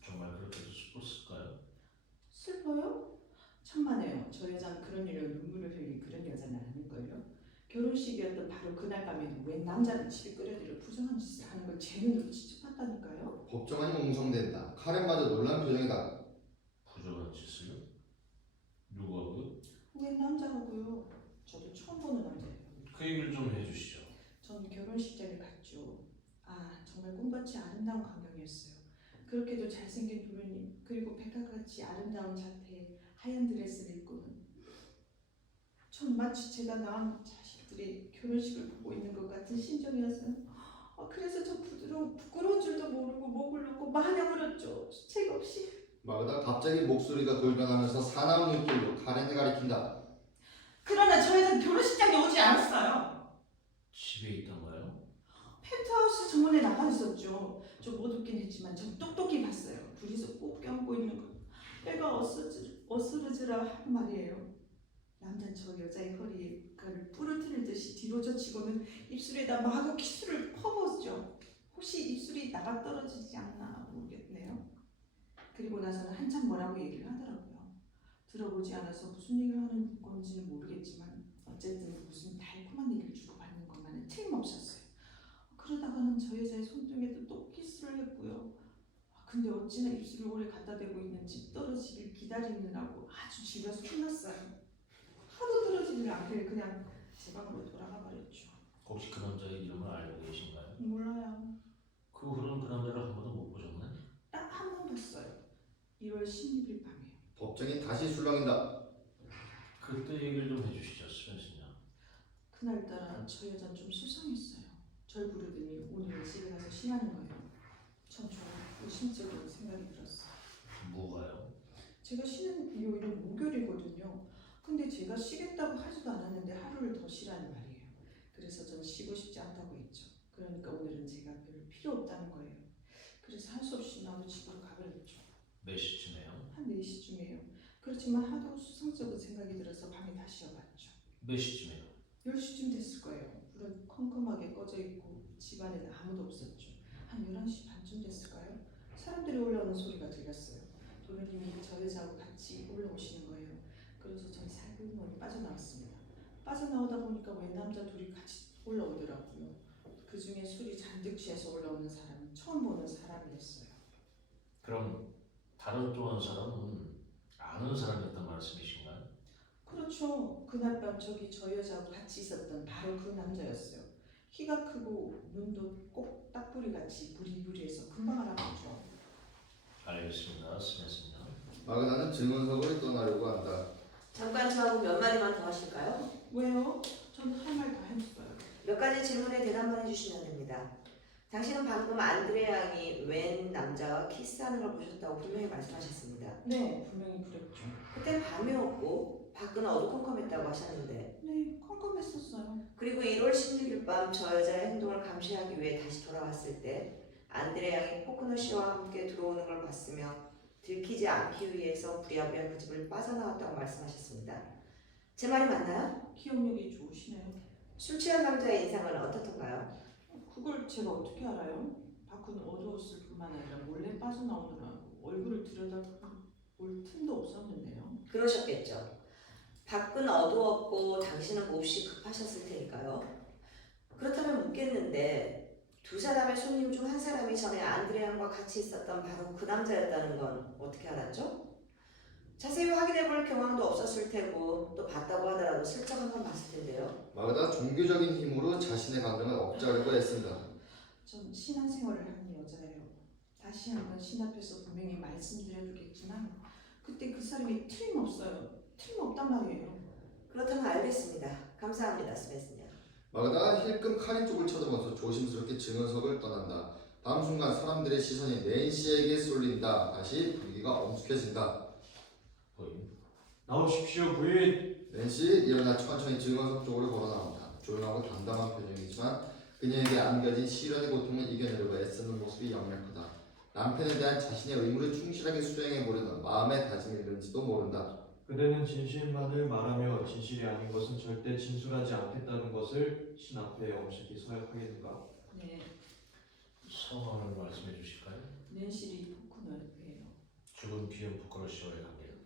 정말 그렇게도 슬펐을까요? 슬퍼요? 천만에요. 저 여자는 그런 일로 눈물을 흘린 그런 여자는 아닐걸요. 결혼식이었던 바로 그날 밤에는 웬 남자를 집에 끌어들여 부정한 짓을 하는 걸 제 눈으로 직접 봤다니까요. 법정 안이 몽성된다. 카렌마저 놀란 표정이다. 부정한 짓을요? 누구하고요? 웬 남자라고요? 저도 처음 보는 남자예요. 그 얘기를 좀 해주시죠. 전 결혼식장에 갔죠. 아, 정말 꿈같이 아름다운 광경이었어요. 그렇게도 잘생긴 도련님, 그리고 백합같이 아름다운 자태에 하얀 드레스를 입고는 전 마치 제가 낳은 자식들이 결혼식을 보고 있는 것 같은 심정이었어요. 그래서 저 부끄러운 줄도 모르고 목을 놓고 마냥 울었죠. 주책 없이. 마그다 갑자기 목소리가 돌변하면서 사나운 눈길로 카렌을 가리킨다. 그러나 저 여자는 결혼식장에 오지 않았어요. 집에 있던가요? 펜트하우스 정원에 나가 있었죠. 좀 어둡긴 했지만 전 똑똑히 봤어요. 둘이서 꼭 껴안고 있는 거. 애가 어스러지라 하는 말이에요. 남자는 저 여자의 허리에 그를 부러뜨리듯이 뒤로 젖히고는 입술에다 마구 키스를 퍼붓죠. 혹시 입술이 나가 떨어지지 않나 모르겠네요. 그리고 나서는 한참 뭐라고 얘기를 하더라고요. 들어보지 않아서 무슨 얘기를 하는 건지는 모르겠지만 어쨌든 무슨 달콤한 얘기를 주고받는 것만은 틀림없었어요. 그러다가는 저 여자의 손등에도 또 키스를 했고요. 근데 어찌나 입술을 오래 갖다 대고 있는지 떨어지길 기다리느라고 아주 지겨서 끝났어요. 하도 떨어지질 않길래 그냥 제 방으로 돌아가 버렸죠. 혹시 그 남자의 이름을 알고 계신가요? 몰라요. 그 후로는 그 남자를 한 번도 못 보셨나요? 딱 한 번 봤어요. 1월 16일 밤에. 법정이 다시 술렁인다. 그때 얘기를 좀 해주시죠, 스펜슨요. 그날따라 저 여자는 좀 수상했어요. 절 부르더니 오늘 집에 가서 쉬라는 거예요. 전 좀 의심쩍은 생각이 들었어요. 뭐가요? 제가 쉬는 요일은 목요일이거든요. 근데 제가 쉬겠다고 하지도 않았는데 하루를 더 쉬라는 말이에요. 그래서 전 쉬고 싶지 않다고 했죠. 그러니까 오늘은 제가 별로 필요 없다는 거예요. 그래서 할 수 없이 나도 집으로 가버렸죠. 몇 시쯤에요? 한 4시쯤이에요. 그렇지만 하도 수상쩍은 생각이 들어서 밤에 다시 와봤죠. 몇 시쯤에요? 10시쯤 됐을 거예요. 불은 컴컴하게 꺼져 있고 집안에는 아무도 없었죠. 한 11시 반쯤 됐을까요? 사람들이 올라오는 소리가 들렸어요. 도련님이 저 여자하고 같이 올라오시는 거예요. 그래서 전 살금머리 빠져나왔습니다. 빠져나오다 보니까 웬 남자 둘이 같이 올라오더라고요. 그 중에 술이 잔뜩 취해서 올라오는 사람은 처음 보는 사람이었어요. 그럼 다른 또 한 사람은 아는 사람이었단 말씀이신가요? 그렇죠. 그날 밤 저기 저 여자하고 같이 있었던 바로 그 남자였어요. 키가 크고 눈도 꼭 딱부리같이 부리부리해서 금방 알아봤죠. 알겠습니다, 스펜슨요. 마그다는 증언석으로 떠나려고 한다. 잠깐 저하고 몇 마디만 더 하실까요? 왜요? 전 할 말 다 했어요. 몇 가지 질문에 대답만 해주시면 됩니다. 당신은 방금 안드레 양이 웬 남자와 키스하는 걸 보셨다고 분명히 말씀하셨습니다. 네, 분명히 그랬죠. 그때 밤이었고 밖은 어두컴컴했다고 하셨는데 네, 컴컴했었어요. 그리고 1월 16일 밤 저 여자의 행동을 감시하기 위해 다시 돌아왔을 때 안드레 양이 포크너 씨와 함께 들어오는 걸 봤으며 들키지 않기 위해서 부랴부랴 그 집을 빠져나왔다고 말씀하셨습니다. 제 말이 맞나요? 기억력이 좋으시네요. 술 취한 남자의 인상은 어떻던가요? 그걸 제가 어떻게 알아요? 밖은 어두웠을 뿐만 아니라 몰래 빠져나오느라 얼굴을 들여다볼 틈도 없었는데요. 그러셨겠죠. 밖은 어두웠고 당신은 몹시 급하셨을 테니까요. 그렇다면 묻겠는데 두 사람의 손님 중 한 사람이 전에 안드레 양과 같이 있었던 바로 그 남자였다는 건 어떻게 알았죠? 자세히 확인해 볼 경황도 없었을 테고 또 봤다고 하더라도 슬쩍 한번 봤을 텐데요. 마그다 종교적인 힘으로 자신의 감정을 억제하려고 했습니다. 전 신앙생활을 하는 여자예요. 다시 한번 신 앞에서 분명히 말씀드려두겠지만 그때 그 사람이 틀림없어요. 틀림없단 말이에요. 그렇다면 알겠습니다. 감사합니다, 스페스냐. 마그다가 힐끔 카린 쪽을 쳐다보면서 조심스럽게 증언석을 떠난다. 다음 순간 사람들의 시선이 낸시에게 쏠린다. 다시 분위기가 엄숙해진다. 부인, 나오십시오, 부인. 낸시 일어나 천천히 증언석 쪽으로 걸어 나온다. 조용하고 담담한 표정이지만 그녀에게 안겨진 시련의 고통을 이겨내려고 애쓰는 모습이 역력하다. 남편에 대한 자신의 의무를 충실하게 수행해 보려는 마음의 다짐이는지도 모른다. 그대는 진실만을 말하며 진실이 아닌 것은 절대 진술하지 않겠다는 것을 신 앞에 엄숙히 서약하겠는가? 네, 성함을 말씀해 주실까요? 낸시리 포크너예요. 죽은 귀연 부끄러 씨와의 관계는?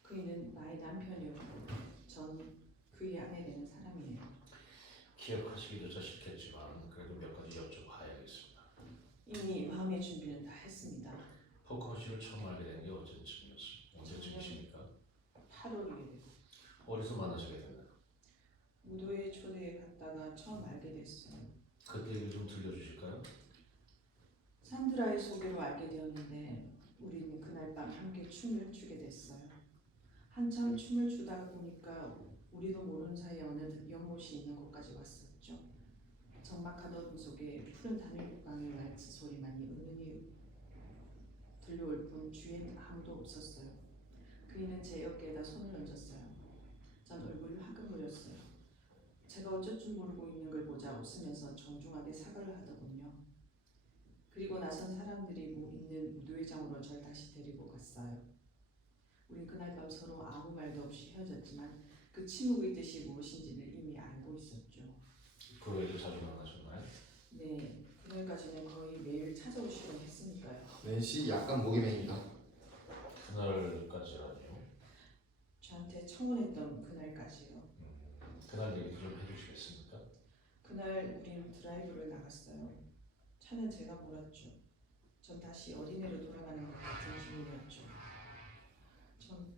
그이는 나의 남편이었고 전 그의 아내 되는 사람이에요. 기억하시기조차 싫겠지만 그래도 몇 가지 여쭤봐야겠습니다. 이미 마음의 준비는 다 했습니다. 포커 씨를 처음 알게 된 게 언제쯤이십니까? 8월이에요. 어디서 만나시게 됐나요? 무도회 초대에 갔다가 처음 알게 됐어요. 그때 얘기 좀 들려주실까요? 산드라의 소개로 알게 되었는데 우리는 그날 밤 함께 춤을 추게 됐어요. 한참 춤을 추다가 보니까 우리도 모르는 사이에 어느 연못이 있는 곳까지 왔었죠. 적막한 어둠 속에 푸른 단일강의 왈츠 소리만이 은은히 들려올 뿐 주위엔 아무도 없었어요. 그이는 제 어깨에다 손을 얹었어요. 전 얼굴이 화끈거렸어요. 제가 어쩔 줄 모르고 있는 걸 보자 웃으면서 정중하게 사과를 하더군요. 그리고 나선 사람들이 있는 무도회장으로 절 다시 데리고 갔어요. 우린 그날 밤 서로 아무 말도 없이 헤어졌지만 그 침묵의 뜻이 무엇인지를 이미 알고 있었죠. 그 외에도 자주 만나셨나요? 네, 그날까지는 거의 매일 찾아오시곤 했으니까요. 낸시 약간 목이 메인다. 그날까지라니요? 저한테 청혼했던 그날까지요. 그날 얘기 좀 해주시겠습니까? 그날 우린 드라이브를 나갔어요. 차는 제가 몰았죠. 전 다시 어린애로 돌아가는 것 같은 기분이었죠. 전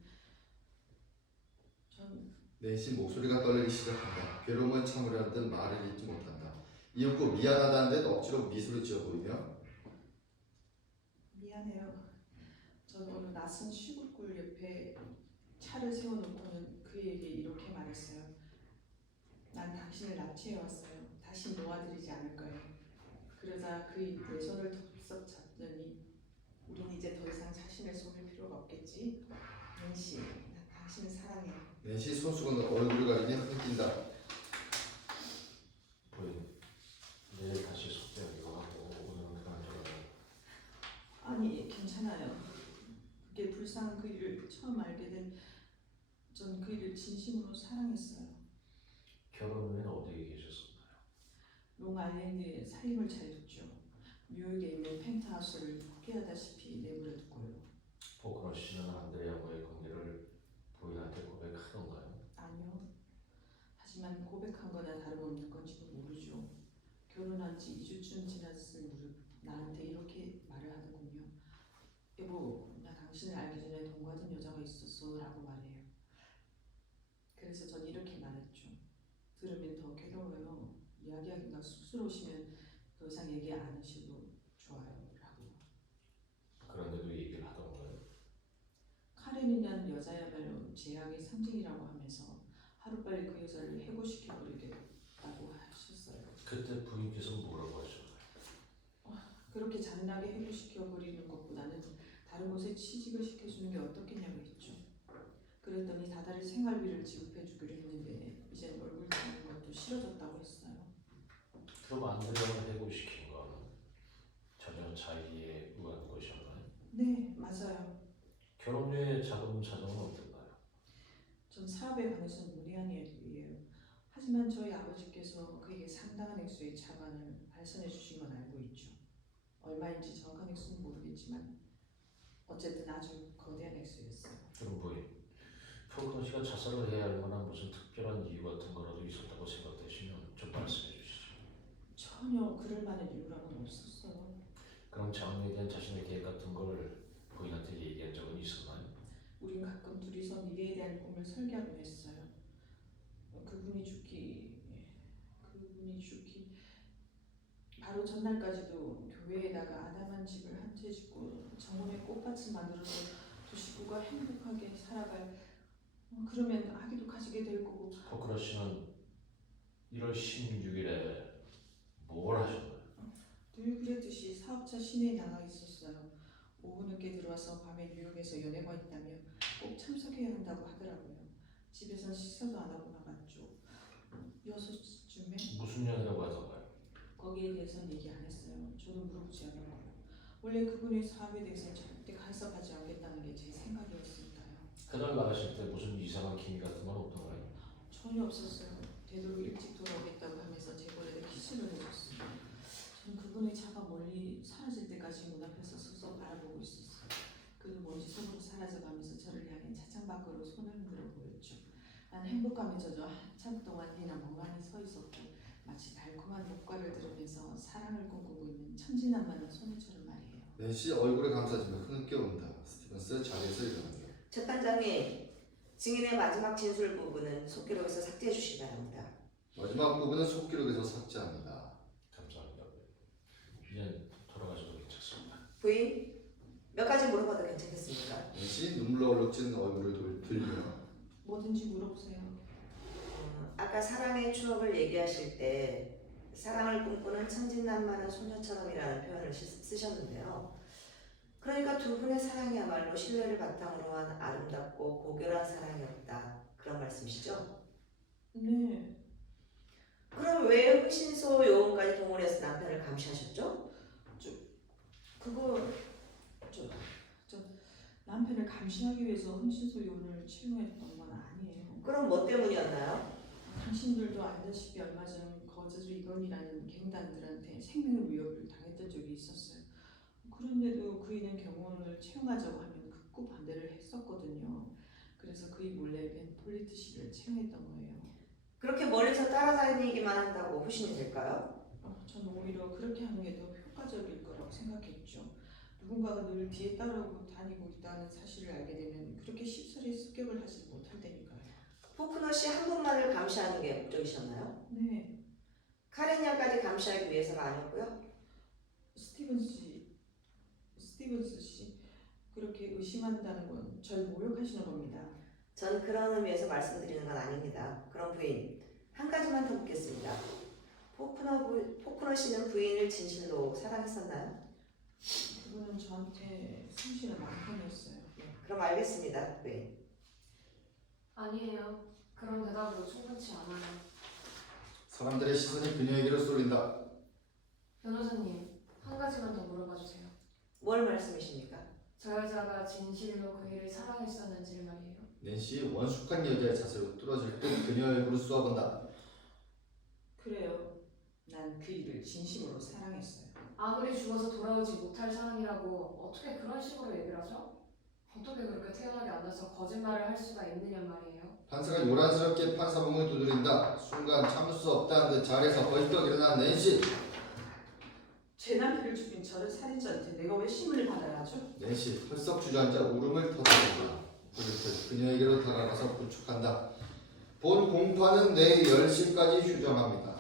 낸시 목소리가 떨리기 시작한다. 괴로움을 참으려는 듯 말을 잇지 못한다. 이윽고 미안하다는 듯 억지로 미소를 지어 보이며 미안해요. 전 어느 낯선 시골굴 옆에 차를 세워놓고는 그에게 이렇게 말했어요. 난 당신을 납치해 왔어요. 다시 놓아드리지 않을 거예요. 그러자 그의 내 손을 덥석 잡더니 우린 이제 더 이상 자신을 속일 필요가 없겠지? 낸시, 난 당신을 사랑해. 낸시 손수건으로 얼굴을 가리니 흐릿낀다. 부인, 내일 다시 속대하기로 하고 오늘은 그만둬요. 아니, 괜찮아요. 그게 불쌍한 그 일을 처음 알게 된 전 그 일을 진심으로 사랑했어요. 결혼 후에는 어디에 계셨었나요? 롱아일랜드에 살림을 차렸죠. 뉴욕에 있는 펜트하우스를 포기하다시피 내버려뒀고요. 포크너 씨는 안드레아와의 관계를 부인한테 고백하던가요? 아니요. 하지만 고백한 거나 다름없는 건지도 모르죠. 결혼한 지 2주쯤 지났을 무렵 나한테 이렇게 말을 하더군요. 여보, 나 당신을 알기 전에 동거하던 여자가 있었어 라고 말해요. 그래서 전 이렇게 말했죠. 들으면 더 괴로워요. 이야기하기가 쑥스러우시면 더 이상 얘기 안 하셔도 좋아요 라고. 그런데도 얘기를 하던가요? 카렌이라는 여자야말로 제약의 상징이라고 하면서 하루빨리 그 여자를 해고시켜버리겠다고 하셨어요. 그때 부인께서 뭐라고 하셨나요? 그렇게 잔인하게 해고시켜버리는 것보다는 다른 곳에 취직을 시켜주는 게 어떻겠냐고 했죠. 그랬더니 다달이 생활비를 지급해주기로 했는데 이젠 얼굴 보는 것도 싫어졌다고 했어요. 그럼 안드레아를 해고시킨 건 전혀 자기에 의한 것이었나요? 네, 맞아요. 결혼 후에 자금 사정은 어땠나요? 전 사업에 관해서는 문외한이에요. 하지만 저희 아버지께서 그에게 상당한 액수의 자산을 발산해 주신 건 알고 있죠. 얼마인지 정확한 액수는 모르겠지만 어쨌든 아주 거대한 액수였어요. 그럼 부인, 포크너 씨가 자살을 해야 할 만한 무슨 특별한 이유 같은 거라도 있었다고 생각되시면 좀 말씀해 주시죠. 전혀 그럴 만한 이유라고는 없었어요. 그럼 장래에 대한 자신의 계획 같은 걸 부인한테 얘기한 적은 있었나요? 우린 가끔 둘이서 미래에 대한 꿈을 설계하곤 했어요. 그분이 죽기 바로 전날까지도 교회에다가 아담한 집을 한 채 짓고 정원에 꽃밭을 만들어서 두 식구가 행복하게 살아갈 그러면 아기도 가지게 될 거고. 포크너 씨는 1월 16일에 뭘 하셨나요? 늘 그랬듯이 사업차 시내에 나가 있었어요. 오후 늦게 들어와서 밤에 뉴욕에서 연애가 있다며 꼭 참석해야 한다고 하더라고요. 집에선 식사도 안 하고 나갔죠. 6시쯤에 무슨 연애라고 하던가요? 거기에 대해서는 얘기 안 했어요. 저도 물어보지 않았고요. 원래 그분의 사업에 대해서는 절대 간섭하지 않겠다는 게 제 생각이었으니까요. 그날 나가실 때 무슨 이상한 기미 같은 건 없던가요? 전혀 없었어요. 되도록 일찍 돌아오겠다고 하면서 제 볼에 키스를 해줬어요. 전 그분의 차가 멀리 사라질 때까지 문 앞에서 서서 바라보고 있었어요. 그는 먼지 속으로 사라져가면서 저를 향해 차창 밖으로 손을 흔들어 보였죠. 난 행복감에 젖어 한참 동안이나 멍하니 서 있었고 마치 달콤한 녹과를 들으면서 사랑을 꿈꾸고 있는 천진난만한 소녀처럼 말이에요. 낸시 얼굴에 감싸지며 흐느껴 온다. 스티븐스 자리에서 일어난다. 재판장님, 증인의 마지막 진술 부분은 속기록에서 삭제해 주시기 바랍니다. 마지막 부분은 속기록에서 삭제합니다. 감사합니다. 이제 돌아가셔도 괜찮습니다. 부인, 몇 가지 물어봐도 괜찮겠습니까? 낸시 눈물로 얼룩진 얼굴을 들며 뭐든지 물어보세요. 아까 사랑의 추억을 얘기하실 때 사랑을 꿈꾸는 천진난만한 소녀처럼이라는 표현을 쓰셨는데요. 그러니까 두 분의 사랑이야말로 신뢰를 바탕으로 한 아름답고 고결한 사랑이었다. 그런 말씀이시죠? 네, 그럼 왜 흥신소 요원까지 동원해서 남편을 감시하셨죠? 그거 저 남편을 감시하기 위해서 흥신소 요원을 채용했던 건 아니에요. 그럼 뭐 때문이었나요? 당신들도 알다시피 얼마 전 거저주 이건이라는 갱단들한테 생명의 위협을 당했던 적이 있었어요. 그런데도 그이는 경호원을 채용하자고 하면 극구 반대를 했었거든요. 그래서 그이 몰래 벤 폴리트 씨를 채용했던 거예요. 그렇게 멀리서 따라다니기만 한다고 후신이 될까요? 전 오히려 그렇게 하는 게 더 효과적일 거라고 생각했죠. 누군가가 늘 뒤에 따라오고 다니고 있다는 사실을 알게 되면 그렇게 쉽사리 습격을 하지 못할 테니까요. 포크너 씨 한 분만을 감시하는 게 목적이셨나요? 네, 카렌 양까지 감시하기 위해서가 아니었고요. 스티븐스 씨 그렇게 의심한다는 건 절 모욕하시는 겁니다. 전 그런 의미에서 말씀드리는 건 아닙니다. 그럼 부인, 한 가지만 더 묻겠습니다. 포크너 씨는 부인을 진실로 사랑했었나요? 그분은 저한테 성실한 남편이었어요. 그럼 알겠습니다, 부인. 아니에요. 그런 대답으로 충분치 않아요. 사람들의 시선이 그녀에게로 쏠린다. 변호사님, 한 가지만 더 물어봐 주세요. 뭘 말씀이십니까? 저 여자가 진실로 그 일을 사랑했었는지 말이에요. 낸시 원숙한 여자의 자세로 뚫어질 듯 그녀 얼굴을 쏘아본다. 그래요. 난 그 일을 진심으로 사랑했어요. 아무리 죽어서 돌아오지 못할 사람이라고 어떻게 그런 식으로 얘기를 하죠? 어떻게 그렇게 태연하게 앉아서 거짓말을 할 수가 있느냐 말이에요. 판사가 요란스럽게 판사봉을 두드린다. 순간 참을 수 없다는 듯 자리에서 벌떡 일어난 낸시. 제 남편을 죽인 저를 살인자한테 내가 왜 심을 받아야 하죠? 낸시 헐썩 주저앉아 울음을 터뜨린다. 그렇듯 그녀에게로 다가가서 부축한다. 본 공판은 내일 10시까지 휴정합니다.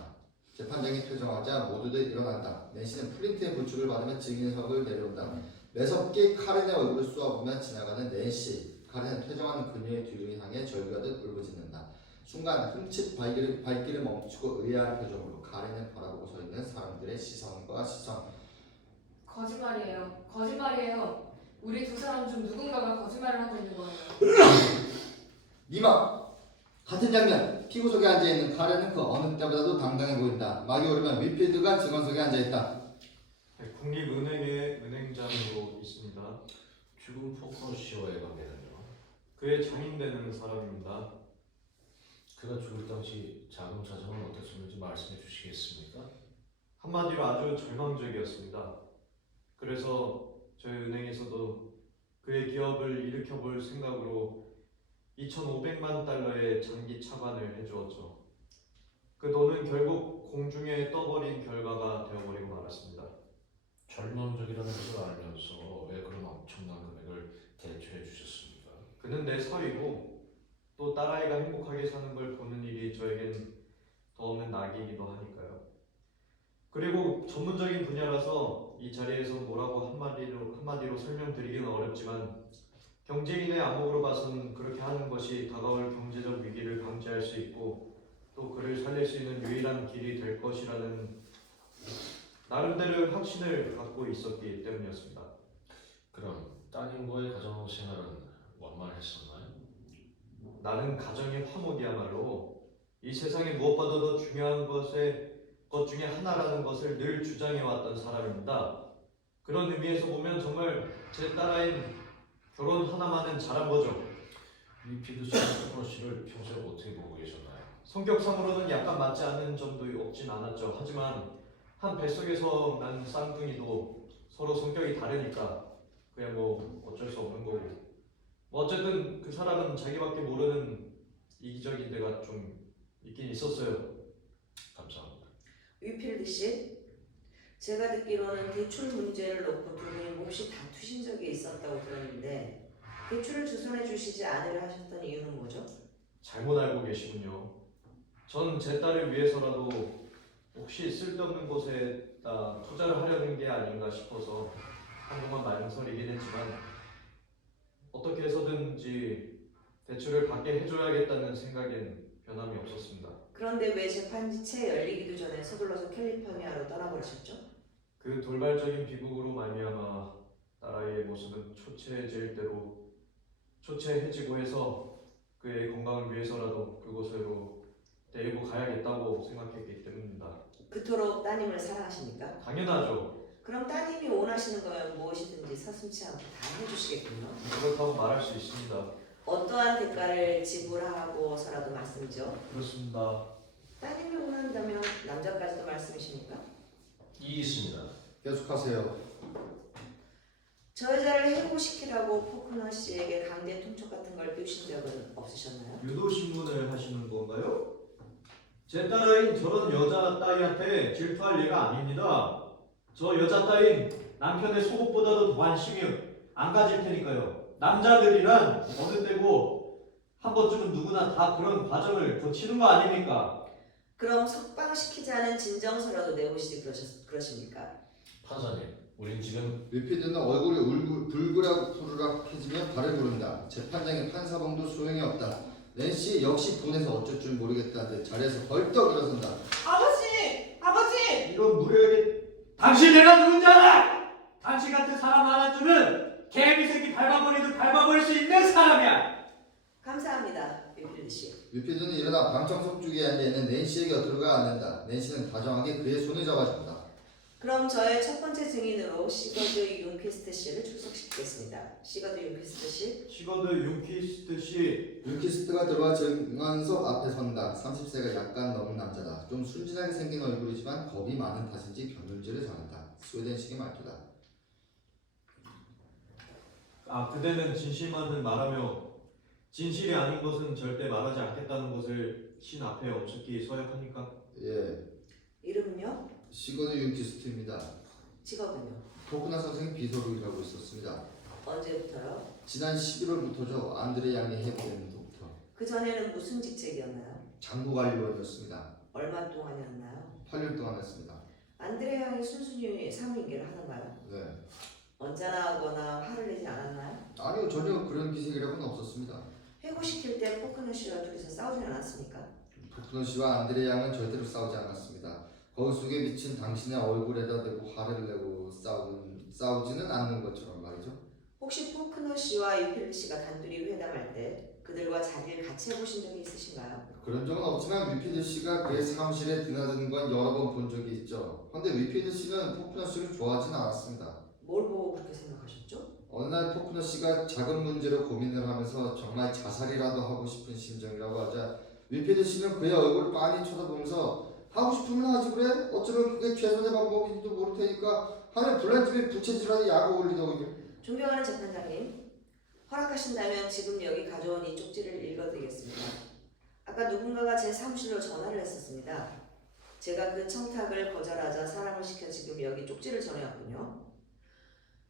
재판장이 퇴정하자 모두들 일어난다. 낸시는 플린트의 부축을 받으며 증인석을 내려온다. 매섭게 카렌의 얼굴을 쏘아보며 지나가는 낸시. 카렌은 퇴정하는 그녀의 뒤를 향해 절규하듯 울부짖는다. 순간 흠칫 발길을 멈추고 의아한 표정으로 카렌을 바라보고 서 있는 사람들의 시선과 시선. 거짓말이에요. 거짓말이에요. 우리 두 사람 중 누군가가 거짓말을 하고 있는 거예요. 니마! 같은 장면, 피구석에 앉아있는 카렌은 그 어느 때보다도 당당해 보인다. 막이 오르면 윌필드가 증언석에 앉아있다. 네, 국립은행의 은행장으로 있습니다. 죽은 포커 씨와의 관계는요? 그의 장인되는 사람입니다. 그가 죽을 당시 자금 사정은 어땠었는지 말씀해 주시겠습니까? 한마디로 아주 절망적이었습니다. 그래서 저희 은행에서도 그의 기업을 일으켜볼 생각으로 2,500만 달러의 장기 차관을 해주었죠. 그 돈은 결국 공중에 떠버린 결과가 되어버리고 말았습니다. 절망적이라는 것을 알면서 왜 그런 엄청난 금액을 대출해 주셨습니까? 그는 내 사위고 또 딸아이가 행복하게 사는 걸 보는 일이 저에겐 더 없는 낙이기도 하니까요. 그리고 전문적인 분야라서 이 자리에서 뭐라고 한마디로 설명드리기는 어렵지만 경제인의 안목으로 봐서는 그렇게 하는 것이 다가올 경제적 위기를 방지할 수 있고 또 그를 살릴 수 있는 유일한 길이 될 것이라는 나름대로의 확신을 갖고 있었기 때문이었습니다. 그럼 따님과의 가정 생활은 원만했었나요? 나는 가정의 화목이야말로 이 세상에 무엇보다도 중요한 것 중에 하나라는 것을 늘 주장해왔던 사람입니다. 그런 의미에서 보면 정말 제 딸아이는 결혼 하나만은 잘한 거죠. 위피드 씨와 포커 씨를 평소에 어떻게 보고 계셨나요? 성격상으로는 약간 맞지 않는 점도 없진 않았죠. 하지만 한 뱃속에서 난 쌍둥이도 서로 성격이 다르니까 그냥 뭐 어쩔 수 없는 거고 뭐 어쨌든 그 사람은 자기밖에 모르는 이기적인 데가 좀 있긴 있었어요. 감사합니다. 위필드 씨, 제가 듣기로는 대출 문제를 놓고 두 분이 몹시 다투신 적이 있었다고 들었는데 대출을 주선해 주시지 않으려 하셨던 이유는 뭐죠? 잘못 알고 계시군요. 전 제 딸을 위해서라도 혹시 쓸데없는 곳에다 투자를 하려는 게 아닌가 싶어서 한동안 망설이긴 했지만 어떻게 해서든지 대출을 받게 해줘야겠다는 생각엔 변함이 없었습니다. 그런데 왜 재판이 채 열리기도 전에 서둘러서 캘리포니아로 떠나버리셨죠? 그 돌발적인 비극으로 말미암아 딸아이의 모습은 초췌해지고 해서 그의 건강을 위해서라도 그곳으로 데리고 가야겠다고 생각했기 때문입니다. 그토록 따님을 사랑하십니까? 당연하죠. 그럼 따님이 원하시는 거면 무엇이든지 서슴지 않고 다 해주시겠군요. 그렇다고 말할 수 있습니다. 어떠한 대가를 지불하고서라도 말씀이죠. 그렇습니다. 따님이 원한다면 남자까지도 말씀이십니까? 이 있습니다. 계속하세요. 저 여자를 해고시키라고 포크너 씨에게 강제 통촉 같은 걸 띄우신 적은 없으셨나요? 유도 신문을 하시는 건가요? 제 딸아이는 저런 여자 따위한테 질투할 예가 아닙니다. 저 여자 따윈 남편의 속옷보다도 더 관심이 안 가질 테니까요. 남자들이란 어느 때고 한 번쯤은 누구나 다 그런 과정을 거치는 거 아닙니까? 그럼 석방시키자는 진정서라도 내보시지 그러십니까? 판사님, 우린 지금 위피드는 얼굴이 불그락부르락해지며 발을 구른다. 재판장의 판사봉도 소용이 없다. 낸시 역시 분해서 어쩔 줄 모르겠다는데 자리에서 벌떡 일어선다. 아버지! 아버지! 이런 무례하게 당신 내가 누군지 알아? 당신 같은 사람 하나쯤은 개미 새끼 밟아버릴 수 있는 사람이야. 감사합니다, 위필드 씨. 위피드는 일어나 방청석 쪽에 앉아있는 낸시의 곁으로 가 앉는다. 낸시는 다정하게 그의 손을 잡아준다. 그럼 저의 첫 번째 증인으로 시거드 융퀴스트 씨를 출석시키겠습니다. 시거드 융퀴스트 씨. 시거드 융키스트 씨, 율키스트가 들어와 증언석 앞에 선다. 30세가 약간 넘은 남자다. 좀 순진하게 생긴 얼굴이지만 겁이 많은 탓인지 경륜질을 잘한다. 스웨덴식의 말투다. 그대는 진실만을 말하며 진실이 아닌 것은 절대 말하지 않겠다는 것을 신 앞에 엄숙히 서약하니까? 예, 이름은요? 시거드 율키스트입니다. 직업은요? 포크나 선생님 비서로 일하고 있었습니다. 언제부터요? 지난 11월부터죠. 안드레 양의 해프엔부터 그 전에는 무슨 직책이었나요? 장부관리원이었습니다. 얼마 동안이었나요? 8년 동안 했습니다. 안드레 양이 순순히 사무인계를 하던가요? 네. 언짢아하거나 화를 내지 않았나요? 아니요, 전혀 그런 기색이라고는 없었습니다. 해고시킬 때 포크너 씨와 둘이서 싸우진 않았습니까? 포크너 씨와 안드레 양은 절대로 싸우지 않았습니다. 거울 속에 비친 당신의 얼굴에다 대고 화를 내고 싸우지는 않는 것처럼 말이죠. 혹시 포크너 씨와 유필드 씨가 단둘이 회담할 때 그 그들과 자리를 같이 해보신 적이 있으신가요? 그런 적은 없지만 위피드 씨가 그의 사무실에 드나드는 건 여러 번 본 적이 있죠. 그런데 위피드 씨는 포크너 씨를 좋아하지는 않았습니다. 뭘 보고 그렇게 생각하셨죠? 어느 날 포크너 씨가 작은 문제로 고민을 하면서 정말 자살이라도 하고 싶은 심정이라고 하자 위피드 씨는 그의 얼굴을 빤히 쳐다보면서 하고 싶으면 하지 그래? 어쩌면 그게 최선의 방법인지도 모를 테니까 하며 불난집에 부채질하는 약을 올리더군요. 존경하는 재판장님, 허락하신다면 지금 여기 가져온 이 쪽지를 읽어드리겠습니다. 아까 누군가가 제 사무실로 전화를 했었습니다. 제가 그 청탁을 거절하자 사람을 시켜 지금 여기 쪽지를 전해왔군요.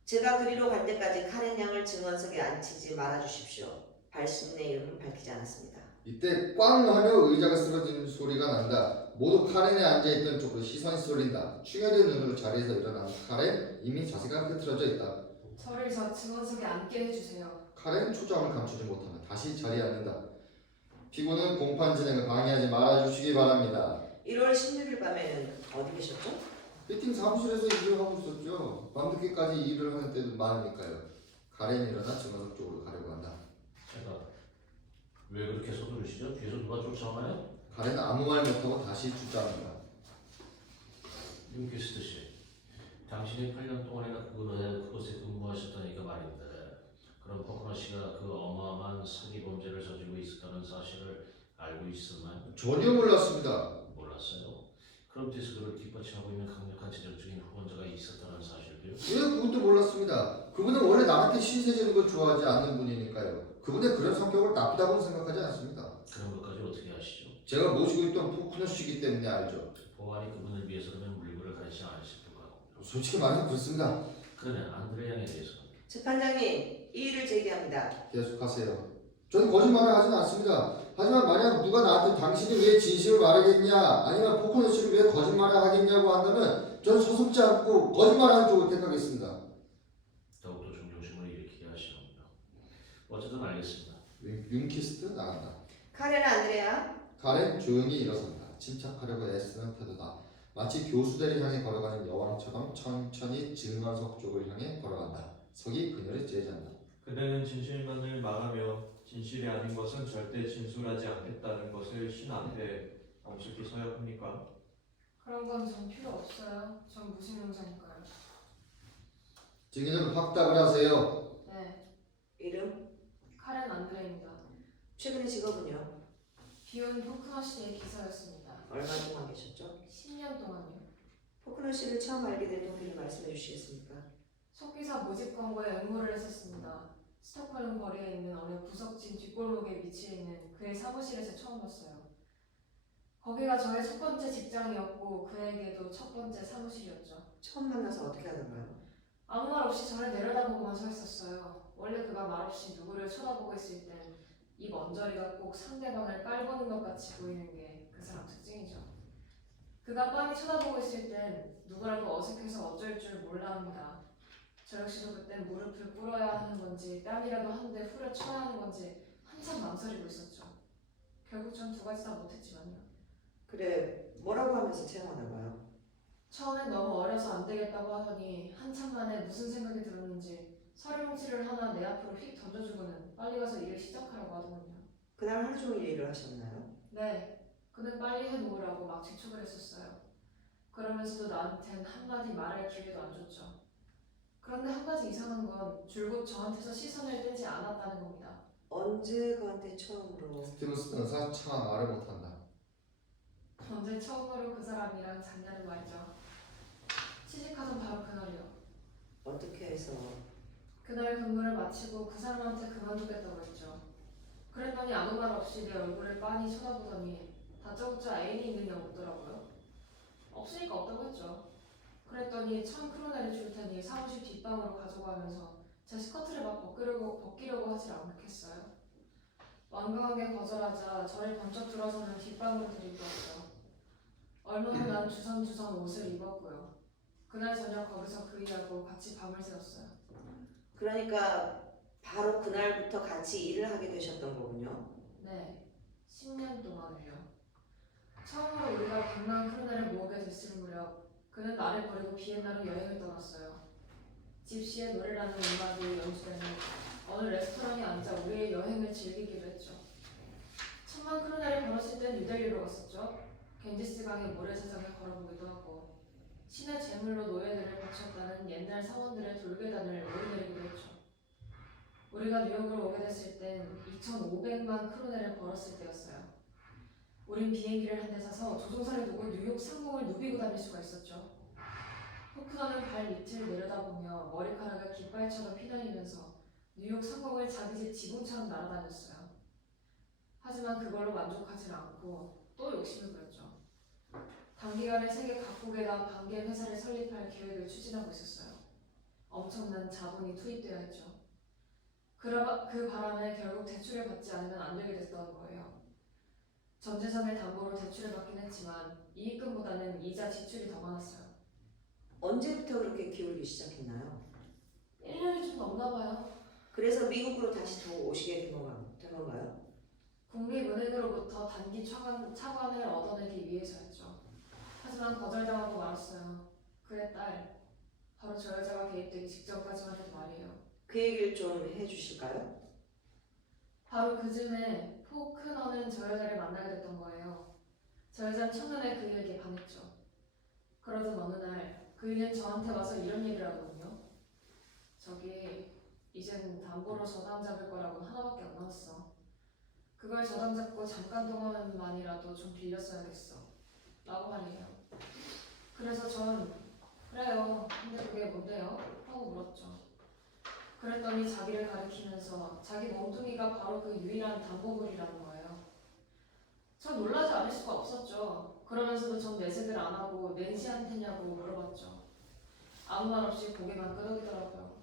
제가 그리로 갈 때까지 카렌 양을 증언석에 앉히지 말아주십시오. 발신인의 이름은 밝히지 않았습니다. 이때 꽝 하며 의자가 쓰러지는 소리가 난다. 모두 카렌에 앉아있던 쪽으로 시선이 쏠린다. 충혈의 눈으로 자리에서 일어난 카렌, 이미 자세가 흐트러져 있다. 저를 저 증언석에 앉게 해주세요. 카렌 초점을 감추지 못하며 다시 자리에 앉는다. 피고는 공판 진행을 방해하지 말아주시기 바랍니다. 1월 16일 밤에는 어디 계셨죠? 피팅 사무실에서 일을 하고 있었죠. 밤늦게까지 일을 하는 때도 많으니까요. 카렌이 일어나 증언석 쪽으로 가려고 한다. 제가 왜 그렇게 서두르시죠? 뒤에서 누가 쫓아오나요? 카렌은 아무 말 못하고 다시 주저앉는다. 윤캐스트 씨, 당신이 8년 동안이나 그곳에 근무하셨다니까 말인데, 그럼 포크너 씨가 그 어마어마한 사기 범죄를 저지르고 있었다는 사실을 알고 있었나요? 전혀 몰랐습니다. 몰랐어요. 그럼 뒤에서 그를 뒷받침하고 있는 강력한 재정적인 후원자가 있었다는 사실도요? 예, 그것도 몰랐습니다. 그분은 원래 남한테 신세지는 걸 좋아하지 않는 분이니까요. 그분의 그런 성격을 나쁘다고는 생각하지 않습니다. 그런 것까지 어떻게 아시죠? 제가 모시고 있던 포크너 씨기 때문에 알죠. 보안이 그분을 위해서라면 물건을 가지지 않으실 거라고. 솔직히 말해서 그렇습니다. 그러면 안드레 양에 대해서는? 재판장님, 이의를 제기합니다. 계속하세요. 저는 거짓말을 하진 않습니다. 하지만 만약 누가 나한테 당신이 왜 진실을 말하겠냐 아니면 포크너 씨를 왜 거짓말을 하겠냐고 한다면 저는 서슴지 않고 거짓말하는 쪽을 택하겠습니다. 더욱더 존경심을 일으키게 하시는군요. 어쨌든 알겠습니다. 윙키스트 나간다. 카렌 안드레아, 카렌 조용히 일어선다. 침착하려고 애쓰는 태도다. 마치 교수들을 향해 걸어가는 여왕처럼 천천히 증언석 쪽을 향해 걸어간다. 석이 그녀를 제지한다. 그대는 진실만을 말하며 진실이 아닌 것은 절대 진술하지 않겠다는 것을 신 앞에 엄숙히 서약합니까? 그런 건 전 필요 없어요. 전 무신론자니까요. 증인으로 확답을 하세요. 네, 이름, 카렌 안드레입니다. 최근의 직업은요? 비온 포크너 씨의 기사였습니다. 얼마 동안 계셨죠? 10년 동안요. 포크너 씨를 처음 알게 된 동기를 말씀해 주시겠습니까? 속기사 모집 광고에 응모를 했었습니다. 스톡홀름 거리에 있는 어느 구석진 뒷골목에 위치해 있는 그의 사무실에서 처음 봤어요. 거기가 저의 첫 번째 직장이었고 그에게도 첫 번째 사무실이었죠. 처음 만나서 어떻게 하던가요? 아무 말 없이 저를 내려다보고만 서 있었어요. 원래 그가 말없이 누구를 쳐다보고 있을 땐 입 언저리가 꼭 상대방을 깔보는 것 같이 보이는 게 그 사람 특징이죠. 그가 빤히 쳐다보고 있을 땐 누구라도 어색해서 어쩔 줄 몰라 합니다. 저 역시도 그땐 무릎을 꿇어야 하는 건지 뺨이라도 한 대 후려쳐야 하는 건지 한참 망설이고 있었죠. 결국 전 두 가지 다 못했지만요. 그래, 뭐라고 하면서 채용하던가요? 처음엔 너무 어려서 안 되겠다고 하더니 한참 만에 무슨 생각이 들었는지 서류 뭉치를 하나 내 앞으로 휙 던져주고는 빨리 가서 일을 시작하라고 하더군요. 그날 하루 종일 일을 하셨나요? 네, 그는 빨리 해놓으라고 막 재촉을 했었어요. 그러면서도 나한텐 한마디 말할 기회도 안 줬죠. 그런데 한 가지 이상한 건 줄곧 저한테서 시선을 떼지 않았다는 겁니다. 언제 그한테 처음으로? 스티븐스 변호사 차 말을 못한다. 언제 처음으로 그 사람이랑 잤냐는 말이죠. 취직하던 바로 그날이요. 어떻게 해서? 그날 근무를 마치고 그 사람한테 그만두겠다고 했죠. 그랬더니 아무 말 없이 내 얼굴을 빤히 쳐다보더니 다짜고짜 애인이 있느냐 묻더라고요. 없으니까 없다고 했죠. 그랬더니 1000크로네를 줄 테니 사무실 뒷방으로 가져가 하면서 제 스커트를 막 벗기려고 하질 않겠어요. 완강하게 거절하자 저를 번쩍 들어서는 뒷방으로 데리고 왔죠. 얼마 후 난 주섬주섬 옷을 입었고요. 그날 저녁 거기서 그이하고 같이 밤을 새웠어요. 그러니까 바로 그날부터 같이 일을 하게 되셨던 거군요. 네, 10년 동안을요. 처음으로 우리가 100만 크로네를 모으게 됐을 무렵 그는 나를 버리고 비엔나로 여행을 떠났어요. 집시의 노래라는 음악이 연주되는 어느 레스토랑에 앉아 우리의 여행을 즐기기로 됐죠. 1000만 크로네를 벌었을 땐 뉴델리로 갔었죠. 겐지스 강의 모래사장에 걸어보기도 하고 신의 제물로 노예들을 바쳤다는 옛날 사원들의 돌계단을 오르내리기도 했죠. 우리가 뉴욕으로 오게 됐을 땐 2500만 크로네를 벌었을 때였어요. 우린 비행기를 한 대 사서 조종사를 두고 뉴욕 상공을 누비고 다닐 수가 있었죠. 호크너는 발 밑을 내려다보며 머리카락을 깃발처럼 휘날리면서 뉴욕 상공을 자기 집 지붕처럼 날아다녔어요. 하지만 그걸로 만족하지 않고 또 욕심을 부렸죠. 단기간에 세계 각국에다 반개 회사를 설립할 계획을 추진하고 있었어요. 엄청난 자본이 투입되어 있죠. 그 바람에 결국 대출을 받지 않으면 안 되게 됐던 거예요. 전 재산을 담보로 대출을 받긴 했지만 이익금보다는 이자 지출이 더 많았어요. 언제부터 그렇게 기울기 시작했나요? 1년이 좀 넘나 봐요. 그래서 미국으로 다시 더 오시게 된 건가요? 국립은행으로부터 단기 차관을 얻어내기 위해서였죠. 하지만 거절당하고 말았어요. 그의 딸, 바로 저 여자가 개입되기 직전까지만 해도 말이에요. 그 얘기를 좀 해주실까요? 바로 그 즈음에 포크너는 저 여자를 만나게 됐던 거예요. 저 여자는 첫눈에 그에게 반했죠. 그러던 어느 날 그이는 저한테 와서 이런 얘기를 하거든요. 저기 이젠 담보로 저당 잡을 거라고는 하나밖에 안 남았어. 그걸 저당 잡고 잠깐 동안만이라도 좀 빌렸어야겠어. 라고 말이에요. 그래서 전 그래요. 근데 그게 뭔데요? 하고 물었죠. 그랬더니 자기를 가리키면서 자기 몸뚱이가 바로 그 유일한 담보물이라는 거예요. 전 놀라지 않을 수가 없었죠. 그러면서도 전 내색을 안 하고 낸시한테냐고 물어봤죠. 아무 말 없이 고개만 끄덕이더라고요.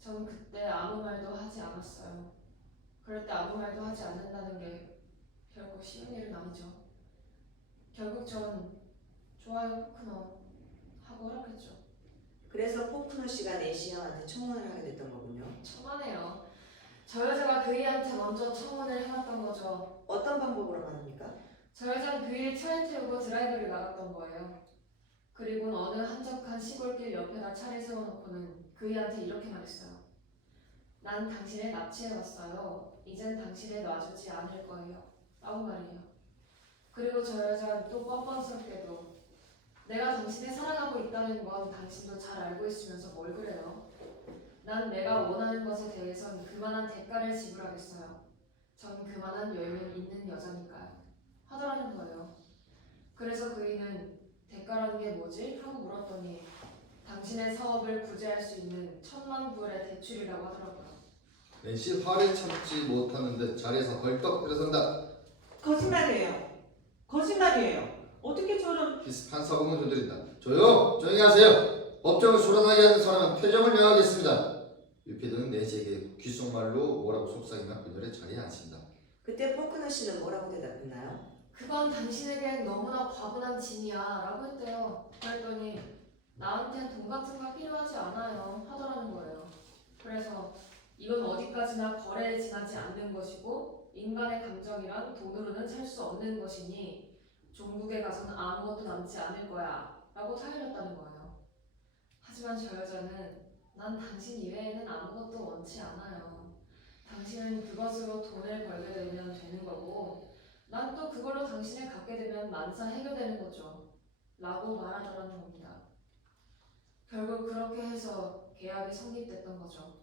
전 그때 아무 말도 하지 않았어요. 그럴 때 아무 말도 하지 않는다는 게 결코 쉬운 일은 아니죠. 결국 전 좋아요 포크너 하고 허락했죠. 그래서 포크너 씨가 낸시 형한테 청혼을 하게 됐던 거군요. 천만에요. 저 여자가 그이한테 먼저 청혼을 해놨던 거죠. 어떤 방법으로 말합니까? 저 여자는 그이를 차에 태우고 드라이브를 나갔던 거예요. 그리고 어느 한적한 시골길 옆에다 차를 세워놓고는 그이한테 이렇게 말했어요. 난 당신을 납치해왔어요. 이젠 당신을 놔주지 않을 거예요. 라고 말이에요. 그리고 저 여자는 또 뻔뻔스럽게도 내가 당신을 사랑하고 있다는 건 당신도 잘 알고 있으면서 뭘 그래요? 난 내가 원하는 것에 대해선 그만한 대가를 지불하겠어요. 전 그만한 여유는 있는 여자니까요. 하더라는 거예요. 그래서 그이는 대가라는 게 뭐지? 하고 물었더니 당신의 사업을 구제할 수 있는 1000만 불의 대출이라고 하더라고요. 낸시 화를 참지 못하는 듯 자리에서 벌떡 일어선다. 거짓말이에요. 어떻게 저런... 비슷한 사고문 두드린다. 조용히 하세요. 법정을 소란하게 하는 사람은 퇴정을 명하겠습니다. 유피드는 낸시에게 귓속말로 뭐라고 속삭이며 그녀의 자리에 앉힌다. 그때 포크너 씨는 뭐라고 대답했나요? 그건 당신에겐 너무나 과분한 짐이야 라고 했대요. 그랬더니 나한텐 돈 같은 거 필요하지 않아요 하더라는 거예요. 그래서 이건 어디까지나 거래에 지나지 않는 것이고 인간의 감정이란 돈으로는 살 수 없는 것이니 종국에 가선 아무것도 남지 않을 거야 라고 타일렀다는 거예요. 하지만 저 여자는 난 당신 이외에는 아무것도 원치 않아요. 당신은 그것으로 돈을 벌게 되면 되는 거고 난 또 그걸로 당신을 갖게 되면 만사 해결되는 거죠. 라고 말하더라는 겁니다. 결국 그렇게 해서 계약이 성립됐던 거죠.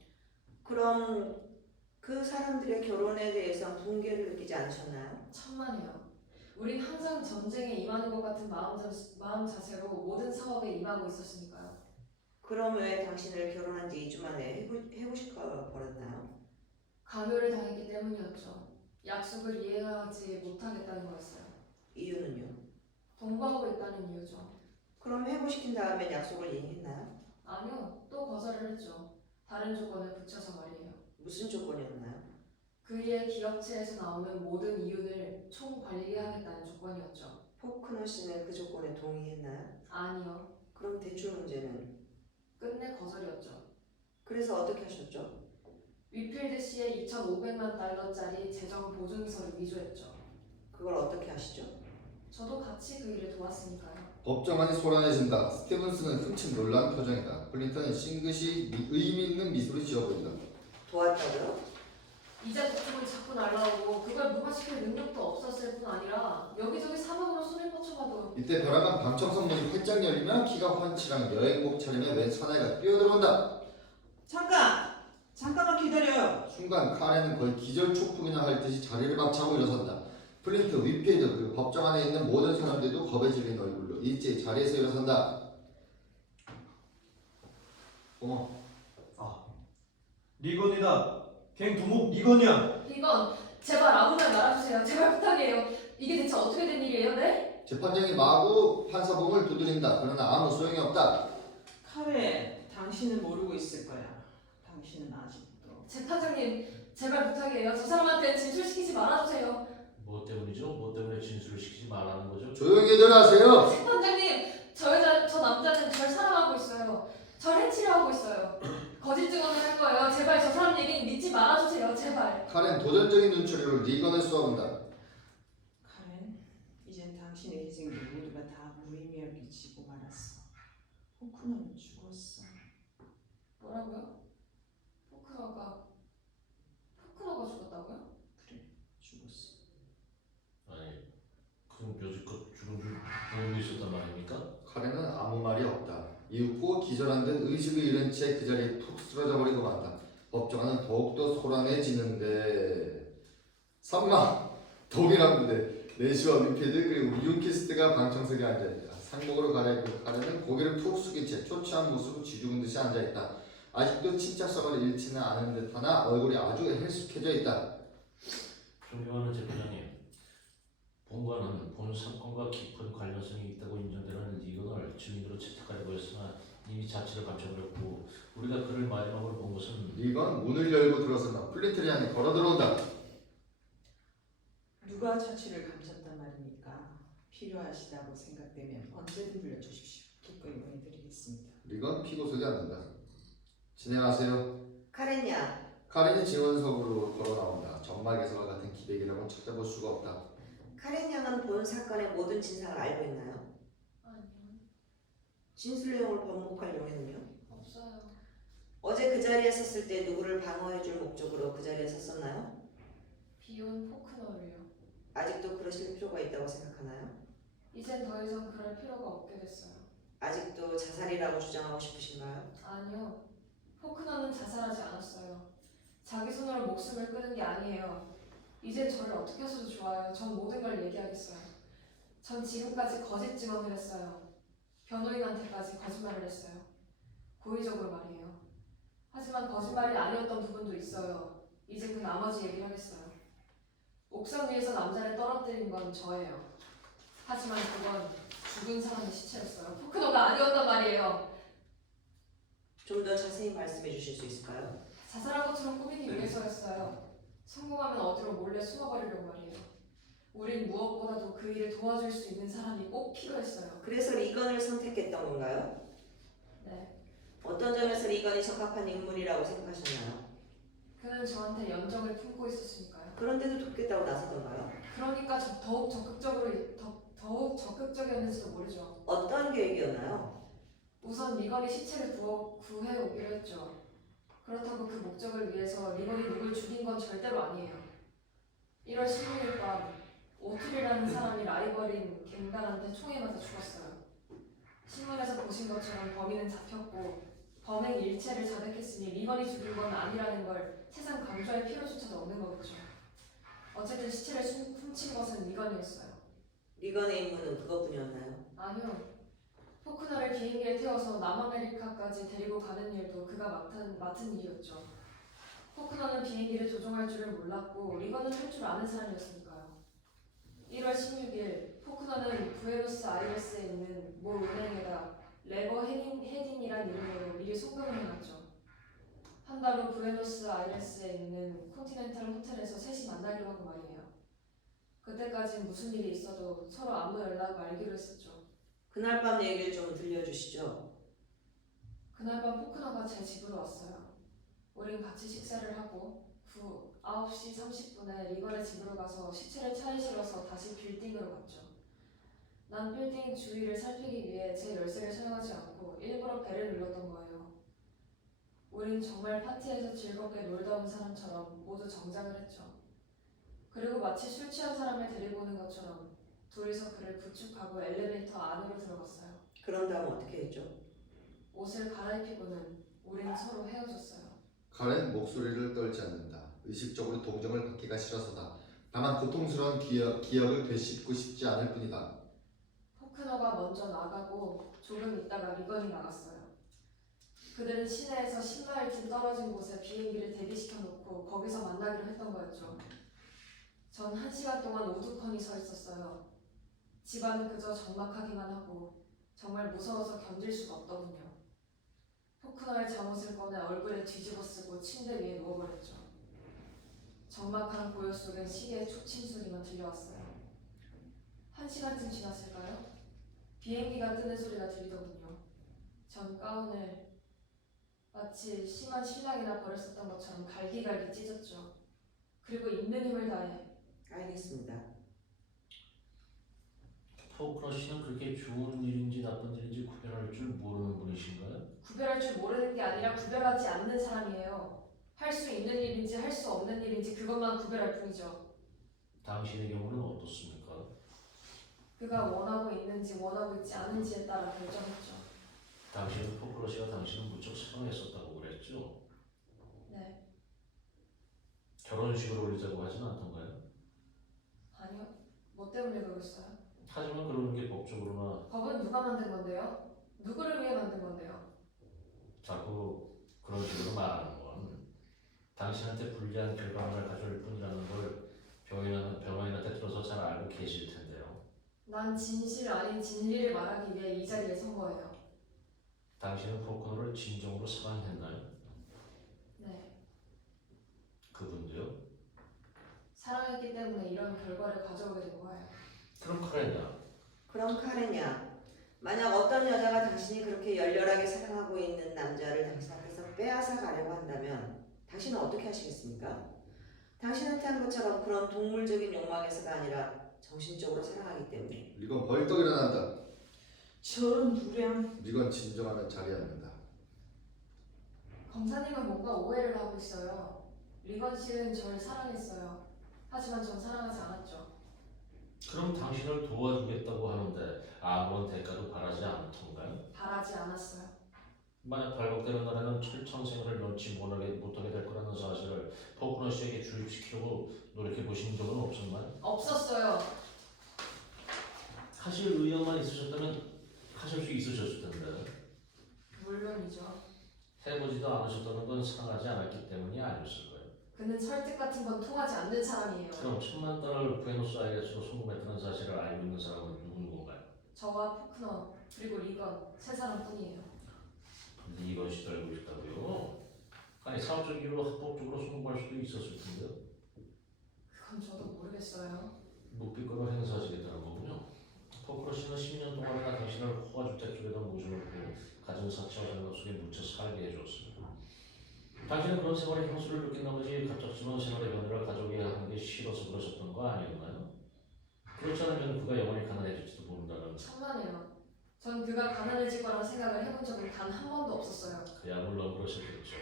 그럼 그 사람들의 결혼에 대해서 붕괴를 느끼지 않으셨나요? 천만에요. 우린 항상 전쟁에 임하는 것 같은 마음 자세로 모든 사업에 임하고 있었으니까요. 그럼 왜 당신을 결혼한 지 2주 만에 해고시켜 버렸나요? 강요를 당했기 때문이었죠. 약속을 이행하지 못하겠다는 거였어요. 이유는요? 동거하고 있다는 이유죠. 그럼 해고시킨 다음에 약속을 이행했나요? 아니요, 또 거절을 했죠. 다른 조건을 붙여서 말이에요. 무슨 조건이었나요? 그의 기업체에서 나오는 모든 이윤을 총관리하겠다는 조건이었죠. 포크너 씨는 그 조건에 동의했나요? 아니요, 그럼 대출 문제는? 끝내 거절이었죠. 그래서 어떻게 하셨죠? 위필드 씨의 2,500만 달러짜리 재정 보증서를 위조했죠. 그걸 어떻게 하시죠? 저도 같이 그 일을 도왔으니까요. 법정안이 소란해진다. 스티븐스는 흠칫 놀란 표정이다. 클린턴은 싱긋이 의미 있는 미소를 지어 보인다. 도왔다고요? 이자 독촉은 자꾸 날라오고 그걸 무마시킬 능력도 없었을 뿐 아니라 여기저기 사막으로 손을 뻗쳐봐도 이때 벼락한 방청석 문이 활짝 열리며 키가 훤칠한 여행복 차림의 웬 사나이가 뛰어들어온다. 잠깐만 기다려요. 순간 카렌은 거의 기절 초풍이나 할 듯이 자리를 박차고 일어선다. 플린트, 위피드 그리고 법정 안에 있는 모든 사람들도 겁에 질린 얼굴로 일제히 자리에서 일어선다. 리건이다. 갱 두목 리건이야. 이건 제발 아무 말 말아주세요. 제발 부탁이에요. 이게 대체 어떻게 된 일이에요? 네? 재판장이 마구 판사봉을 두드린다. 그러나 아무 소용이 없다. 카레, 당신은 모르고 있을 거야. 당신은 아직도. 재판장님 제발 부탁이에요. 저 사람한테 진술시키지 말아주세요. 뭐 때문이죠? 뭐 때문에 진술을 시키지 말라는 거죠? 조용히들 하세요. 재판장님 저 남자는 절 사랑하고 있어요. 절 해치려 하고 있어요. 거짓 증언을 할 거예요. 제발 저 사람 얘기는 믿지 말아주세요. 제발. 카렌 도전적인 눈초리로 리건을 쏘아본다. 카렌, 이젠 당신의 희생들 모두가 다 무의미하게 끼치고 말았어. 포크너는 죽었어. 뭐라고요? 포크너가 죽었다고요? 그래, 죽었어. 아니, 그럼 여지껏 죽은 줄 모르고 있었단 말입니까? 카렌은 아무 말이 없다. 이윽고 기절한 듯 의식을 잃은 채 그 자리에 푹 쓰러져 버리고 만다. 법정관은 더욱더 소란해지는데 산마, 동일한 부대, 내시와 위피드 그리고 유키스트가 방청석에 앉아있다. 상복으로 갈아입은 카렌은 고개를 푹 숙인 채 초췌한 모습으로 쥐죽은 듯이 앉아있다. 아직도 침착성을 잃지는 않은 듯하나 얼굴이 아주 헬쑥해져 있다. 존경하는 재판장님, 본관은 본 사건과 깊은 관련성이 있다고 인정되는 리건을 증인으로 채택하려고 했으나 이미 자취를 감춰버렸고 우리가 그를 마지막으로 본 것은 리건 문을 열고 들어서나 플린트리 안에 걸어 들어온다. 누가 차취를 감췄단 말입니까? 필요하시다고 생각되면 언제든 불러주십시오. 기꺼이 보내드리겠습니다. 리건 피고석에 앉는다. 진행하세요. 카렌야, 카렌이 증언석으로 걸어 나온다. 점막에서와 같은 기백이라고 찾아볼 수가 없다. 카렌 양은 본 사건의 모든 진상을 알고 있나요? 아니요. 진술 내용을 번복할 용의는요? 없어요. 어제 그 자리에 섰을 때 누구를 방어해줄 목적으로 그 자리에 섰었나요? 비온 포크너를요. 아직도 그러실 필요가 있다고 생각하나요? 이젠 더 이상 그럴 필요가 없게 됐어요. 아직도 자살이라고 주장하고 싶으신가요? 아니요. 포크너는 자살하지 않았어요. 자기 손으로 목숨을 끊은 게 아니에요. 이제 저를 어떻게 하셔도 좋아요. 전 모든 걸 얘기하겠어요. 전 지금까지 거짓 증언을 했어요. 변호인한테까지 거짓말을 했어요. 고의적으로 말이에요. 하지만 거짓말이 아니었던 부분도 있어요. 이제 그 나머지 얘기를 하겠어요. 옥상 위에서 남자를 떨어뜨린 건 저예요. 하지만 그건 죽은 사람의 시체였어요. 포크너가 아니었단 말이에요. 좀 더 자세히 말씀해 주실 수 있을까요? 자살한 것처럼 꾸미기 위해서였어요. 성공하면 어디로 몰래 숨어버리려고 말이에요. 우린 무엇보다도 그 일을 도와줄 수 있는 사람이 꼭 필요했어요. 그래서 리건을 선택했던 건가요? 네. 어떤 점에서 리건이 적합한 인물이라고 생각하셨나요? 그는 저한테 연정을 품고 있었으니까요. 그런데도 돕겠다고 나서던가요? 그러니까 더욱 적극적이었는지도 모르죠. 어떤 계획이었나요? 우선 리건이 시체를 구해오기로 했죠. 그렇다고 그 목적을 위해서 리건이 누굴 죽인 건 절대로 아니에요. 1월 16일 밤 오툴이라는 사람이 라이벌인 갱단한테 총에 맞아 죽었어요. 신문에서 보신 것처럼 범인은 잡혔고 범행 일체를 자백했으니 리건이 죽인 건 아니라는 걸 세상 강조할 필요조차도 없는 거겠죠. 어쨌든 시체를 훔친 것은 리건이었어요. 리건의 임무는 그것뿐이었나요? 아니요. 포크너를 비행기에 태워서 남아메리카까지 데리고 가는 일도 그가 맡은 일이었죠. 포크너는 비행기를 조종할 줄을 몰랐고 리건은 할 줄 아는 사람이었으니까요. 1월 16일 포크너는 부에노스아이레스에 있는 모 은행에다 레버 헤딘이란 이름으로 미리 송금을 해놨죠. 한 달 후 부에노스아이레스에 있는 콘티넨탈 호텔에서 셋이 만나기로 하고 말이에요. 그때까진 무슨 일이 있어도 서로 아무 연락 말기로 했었죠. 그날 밤 얘기를 좀 들려주시죠. 그날 밤 포크너가 제 집으로 왔어요. 우린 같이 식사를 하고 9시 30분에 리건의 집으로 가서 시체를 차에 실어서 다시 빌딩으로 갔죠. 난 빌딩 주위를 살피기 위해 제 열쇠를 사용하지 않고 일부러 벨을 눌렀던 거예요. 우린 정말 파티에서 즐겁게 놀다 온 사람처럼 모두 정장을 했죠. 그리고 마치 술 취한 사람을 데리고 오는 것처럼 둘이서 그를 부축하고 엘리베이터 안으로 들어갔어요. 그런 다음 어떻게 했죠? 옷을 갈아입히고는 우린 서로 헤어졌어요. 카렌 목소리를 떨지 않는다. 의식적으로 동정을 받기가 싫어서다. 다만 고통스러운 기억을 되씹고 싶지 않을 뿐이다. 포크너가 먼저 나가고 조금 있다가 리건이 나갔어요. 그들은 시내에서 10마일쯤 떨어진 곳에 비행기를 대기시켜 놓고 거기서 만나기로 했던 거였죠. 전 1시간 동안 우두커니 서 있었어요. 집안은 그저 적막하기만 하고 정말 무서워서 견딜 수가 없더군요. 포크너의 잠옷을 꺼내 얼굴에 뒤집어 쓰고 침대 위에 누워버렸죠. 적막한 고요 속엔 시계의 초침 소리만 들려왔어요. 1시간쯤 지났을까요? 비행기가 뜨는 소리가 들리더군요. 전 가운을 마치 심한 신랑이나 버렸었던 것처럼 갈기갈기 찢었죠. 그리고 있는 힘을 다해. 알겠습니다. 포크너 씨는 그렇게 좋은 일인지 나쁜 일인지 구별할 줄 모르는 분이신가요? 구별할 줄 모르는 게 아니라 구별하지 않는 사람이에요. 할 수 있는 일인지 할 수 없는 일인지 그것만 구별할 뿐이죠. 당신의 경우는 어떻습니까? 그가 원하고 있는지 원하고 있지 않은지에 따라 결정했죠. 당신은 포크너 씨가 당신을 무척 사랑했었다고 그랬죠? 네. 결혼식을 올리자고 하진 않던가요? 아니요. 뭐 때문에 그러겠어요? 하지만 그러는 게 법적으로나 법은 누가 만든 건데요? 누구를 위해 만든 건데요? 자꾸 그런 식으로 말하는 건 당신한테 불리한 결과만을 가져올 뿐이라는 걸 변호인한테 들어서 잘 알고 계실 텐데요. 난 진실 아닌 진리를 말하기 위해 이 자리에 선 거예요. 당신은 포크너를 진정으로 사랑했나요? 네. 그분도요? 사랑했기 때문에 이런 결과를 가져오게 된 거예요. 그럼 카렌이야. 그럼 카렌이야. 만약 어떤 여자가 당신이 그렇게 열렬하게 사랑하고 있는 남자를 당신 앞에서 빼앗아 가려고 한다면 당신은 어떻게 하시겠습니까? 당신한테 한 것처럼 그런 동물적인 욕망에서가 아니라 정신적으로 사랑하기 때문에. 리건 벌떡 일어난다. 저런 불량. 리건 진정하면 자리에 앉는다. 검사님은 뭔가 오해를 하고 있어요. 리건 씨는 절 사랑했어요. 하지만 전 사랑하지 않았죠. 그럼 당신을 도와주겠다고 하는데 아무런 대가도 바라지 않던가요? 바라지 않았어요. 만약 발각되는 날에는 철창생활을 면치 못하게 될 거라는 사실을 포크너 씨에게 주입시키려고 노력해 보신 적은 없었나요? 없었어요. 하실 의향만 있으셨다면 하실 수 있으셨을 텐데 물론이죠. 해보지도 않으셨다는 건 사랑하지 않았기 때문이 아니었을 거예요. 그는 설득 같은 건 통하지 않는 사람이에요. 그럼 10,000달러를 부에노스 아이레스로 송금했다는 사실을 알고 있는 사람은 누군 건가요? 저와 포크너 그리고 리건 세 사람뿐이에요. 근데 이것이 알고 있다고요? 아니 사업적 이유로 합법적으로 송금할 수도 있었을 텐데요. 그건 저도 모르겠어요. 묵비권을 행사하시겠다는 거군요. 포크로 씨는 10년 동안이나 당신을 호화주택 쪽에다 모셔놓고 가진 사치와 장각 속에 묻혀 살게 해줬습니다. 당신은 그런 생활에 향수를 느낀 나머지 갑작스러운 생활의 변화를 가족이 하는 게 싫어서 그러셨던 거 아니었나요? 그렇지 않으면 그가 영원히 가난해질지도 모른다는 천만에요. 전 그가 가난해질 거란 생각을 해본 적은 단 한 번도 없었어요. 그야 물론 그러셨겠죠.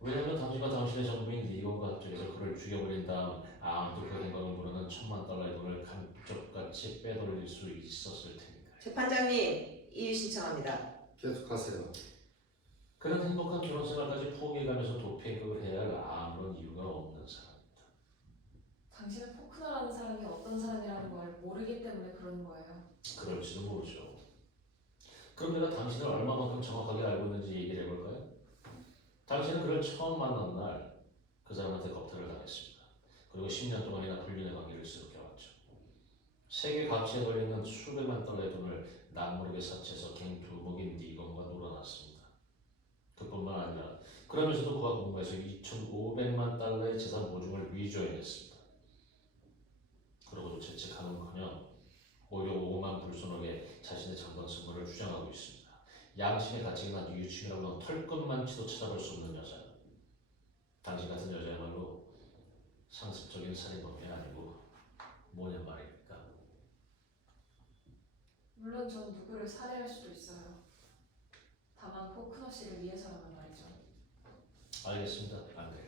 왜냐면 당신과 당신의 전부인 리건과 합작해서 그를 죽여버린 다음 아무도 그 행방을 모르는 1,000,000달러의 돈을 감쪽같이 빼돌릴 수 있었을 테니까요. 재판장님, 이의 신청합니다. 계속하세요. 그는 행복한 결혼생활까지 포기해가면서 도피행각을 해야 할 아무런 이유가 없는 사람입니다. 당신은 포크너라는 사람이 어떤 사람이라는 걸 모르기 때문에 그러는 거예요. 그럴지도 모르죠. 그럼 내가 당신을 얼마만큼 정확하게 알고 있는지 얘기를 해볼까요? 당신은 그를 처음 만난 날 그 사람한테 겁탈을 당했습니다. 그리고 10년 동안이나 불륜의 관계를 지속해왔죠. 세계 가치에 걸려있는 수백만 달러의 돈을 낭모르게 사치해서 갱두목인 리건과 놀아놨습니다. 그뿐만 아니라 그러면서도 그가 공부해서 2,500만 달러의 재산 보증을 위조해냈습니다. 그러고도 재책하는커녕 오히려 5만 불손하게 자신의 장관 선거를 주장하고 있습니다. 양심의 가치가 난 유충이라고는 털끝만치도 찾아볼 수 없는 여자. 당신 같은 여자야말로 상습적인 살인범이 아니고 뭐냐 말입니까? 물론 전 누구를 살해할 수도 있어요. 다만 포크너 씨를 위해서라면 말이죠. 알겠습니다. 안 돼요.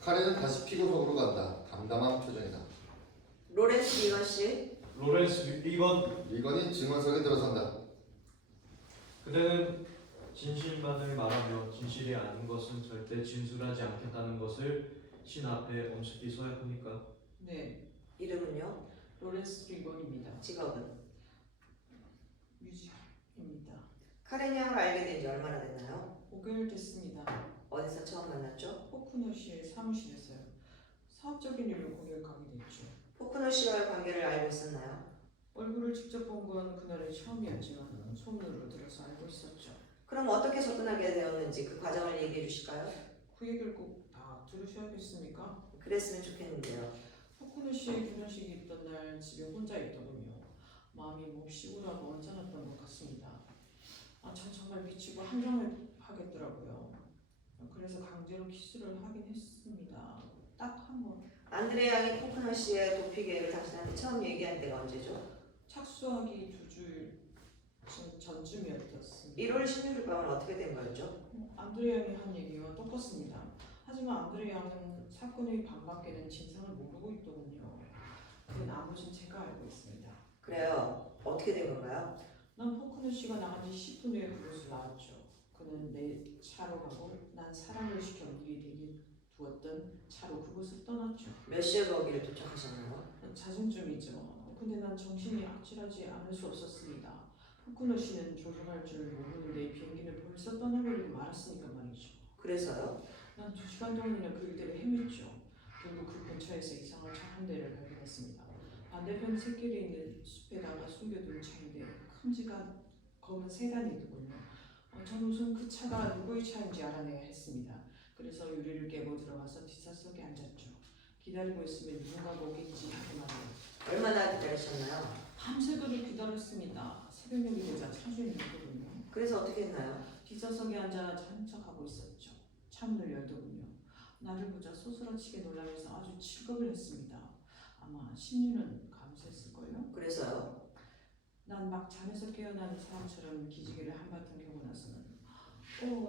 카렌은 다시 피고석으로 간다. 담담한 표정이다. 로렌스 리건 씨, 로렌스 리건, 리건이 증언석에 들어선다. 그대는 진실만을 말하며 진실이 아닌 것은 절대 진술하지 않겠다는 것을 신 앞에 엄숙히 서약합니까? 네, 이름은요? 로렌스 리건입니다. 직업은? 뮤직입니다. 카렌 양을 알게 된 지 얼마나 됐나요? 5개월 됐습니다. 어디서 처음 만났죠? 포크너 씨의 사무실에서요. 사업적인 일로 거길 가게 됐죠. 포크너 씨와의 관계를 알고 있었나요? 얼굴을 직접 본 건 그날이 처음이었지만 소문으로 들어서 알고 있었죠. 그럼 어떻게 접근하게 되었는지 그 과정을 얘기해 주실까요? 그 얘기를 꼭 다 들으셔야겠습니까? 그랬으면 좋겠는데요. 포크너 씨의 결혼식이 있던 날 집에 혼자 있더군요. 마음이 몹시 우울하고 언짢았던 것 같습니다. 전 정말 미치고 한장하겠더라고요. 그래서 강제로 키스를 하긴 했습니다. 딱 한 번. 안드레 양이 포크너 씨의 도피 계획을 당신한테 처음 얘기한 때가 언제죠? 착수하기 2주일 전쯤이었습니다. 1월 16일 밤은 어떻게 된 거였죠? 안드레 양이 한 얘기와 똑같습니다. 하지만 안드레 양은 사건의 반밖에는 진상을 모르고 있더군요. 그 나머지는 제가 알고 있습니다. 그래요. 어떻게 된 건가요? 난 포크너 씨가 나간 지 10분 후에 그곳을 나왔죠. 그는 내 차로 가고 난 사랑을 시켜 미리 대기두었던 차로 그곳을 떠났죠. 몇 시에 거기를 도착하셨나요? 자중쯤이죠. 근데 난 정신이 악질하지 않을 수 없었습니다. 포크너 씨는 조종할 줄 모르는데 비행기를 벌써 떠나버리고 말았으니까 말이죠. 그래서요? 난 2시간 동안이나 그 길대로 헤맸죠. 결국 그 근처에서 이상한 차 한 대를 발견했습니다. 반대편 샛길에 있는 숲에다가 숨겨둔 차인데 큼지가 검은 세단이 있더군요. 저는 우선 그 차가 누구의 차인지 알아내야 했습니다. 그래서 유리를 깨고 들어가서 뒷좌석에 앉았죠. 기다리고 있으면 누군가 오겠지 하고 말이에요. 얼마나 기다리셨나요? 밤새도록 기다렸습니다. 새벽녘이 되자 차주인이 오더군요. 그래서 어떻게 했나요? 뒷좌석에 앉아 자는 척하고 있었죠. 차문을 열더군요. 나를 보자 소스라치게 놀라면서 아주 칠겁을 했습니다. 아마 10년은 감수했을걸요? 그래서요? 난 막 잠에서 깨어난 사람처럼 기지개를 한바탕 켜고 나서는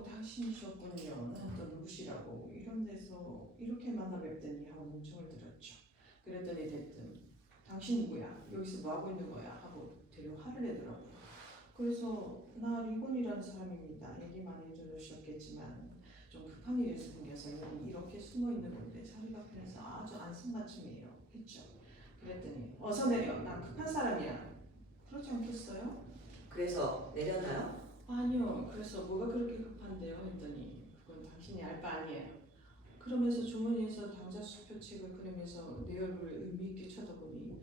당신이셨군요. 난 또 누구시라고 이런 데서 이렇게 만나 뵙더니 하고 뭉청을 들었죠. 그랬더니 대뜸 당신 누구야? 여기서 뭐하고 있는 거야? 하고 되려 화를 내더라고요. 그래서 나 리곤이라는 사람입니다. 얘기 많이 들으셨겠지만 좀 급한 일이 생겨서 여기 이렇게 숨어 있는 건데 자리가 편해서 아주 안성맞춤이에요. 했죠. 그랬더니 어서 내려. 난 급한 사람이야. 그렇지 않겠어요? 그래서 내렸나요? 아니요. 그래서 뭐가 그렇게 급한데요? 했더니 그건 당신이 알 바 아니에요. 그러면서 주머니에서 당자 수표책을 꺼내면서 내 얼굴을 의미 있게 쳐다보니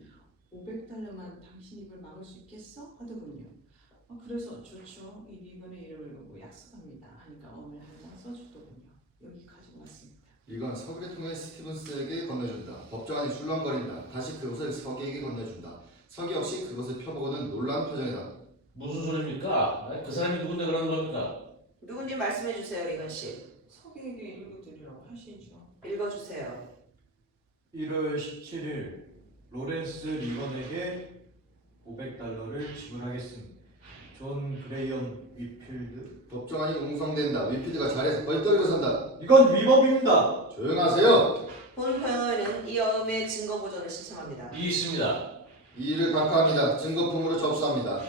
500달러만 당신 입을 막을 수 있겠어? 하더군요. 그래서 좋죠. 이 리건의 이름을 보고 약속합니다. 하니까 어물 하나 써주더군요. 여기 가지고 왔습니다. 이건 서기를 통해 스티븐스에게 건네준다. 법정안이 술렁거린다. 다시 그것을 서기에게 건네준다. 서기 역시 그것을 펴보고는 놀란 표정이다. 무슨 소리입니까? 그 사람이 누군데 그러는 겁니까? 누군지 말씀해 주세요, 리건 씨. 서기에게 읽어드리라고 하시죠. 읽어주세요. 1월 17일 로렌스 리건에게 500달러를 지불하겠습니다. 존 브레이언 위필드. 법정안이 웅성된다. 위피드가 자리에서 벌떡 일어선다. 이건 위법입니다. 조용하세요. 본 변호인은 이 어음의 증거 보존을 신청합니다. 이 있습니다. 이 일을 각하합니다. 증거품으로 접수합니다.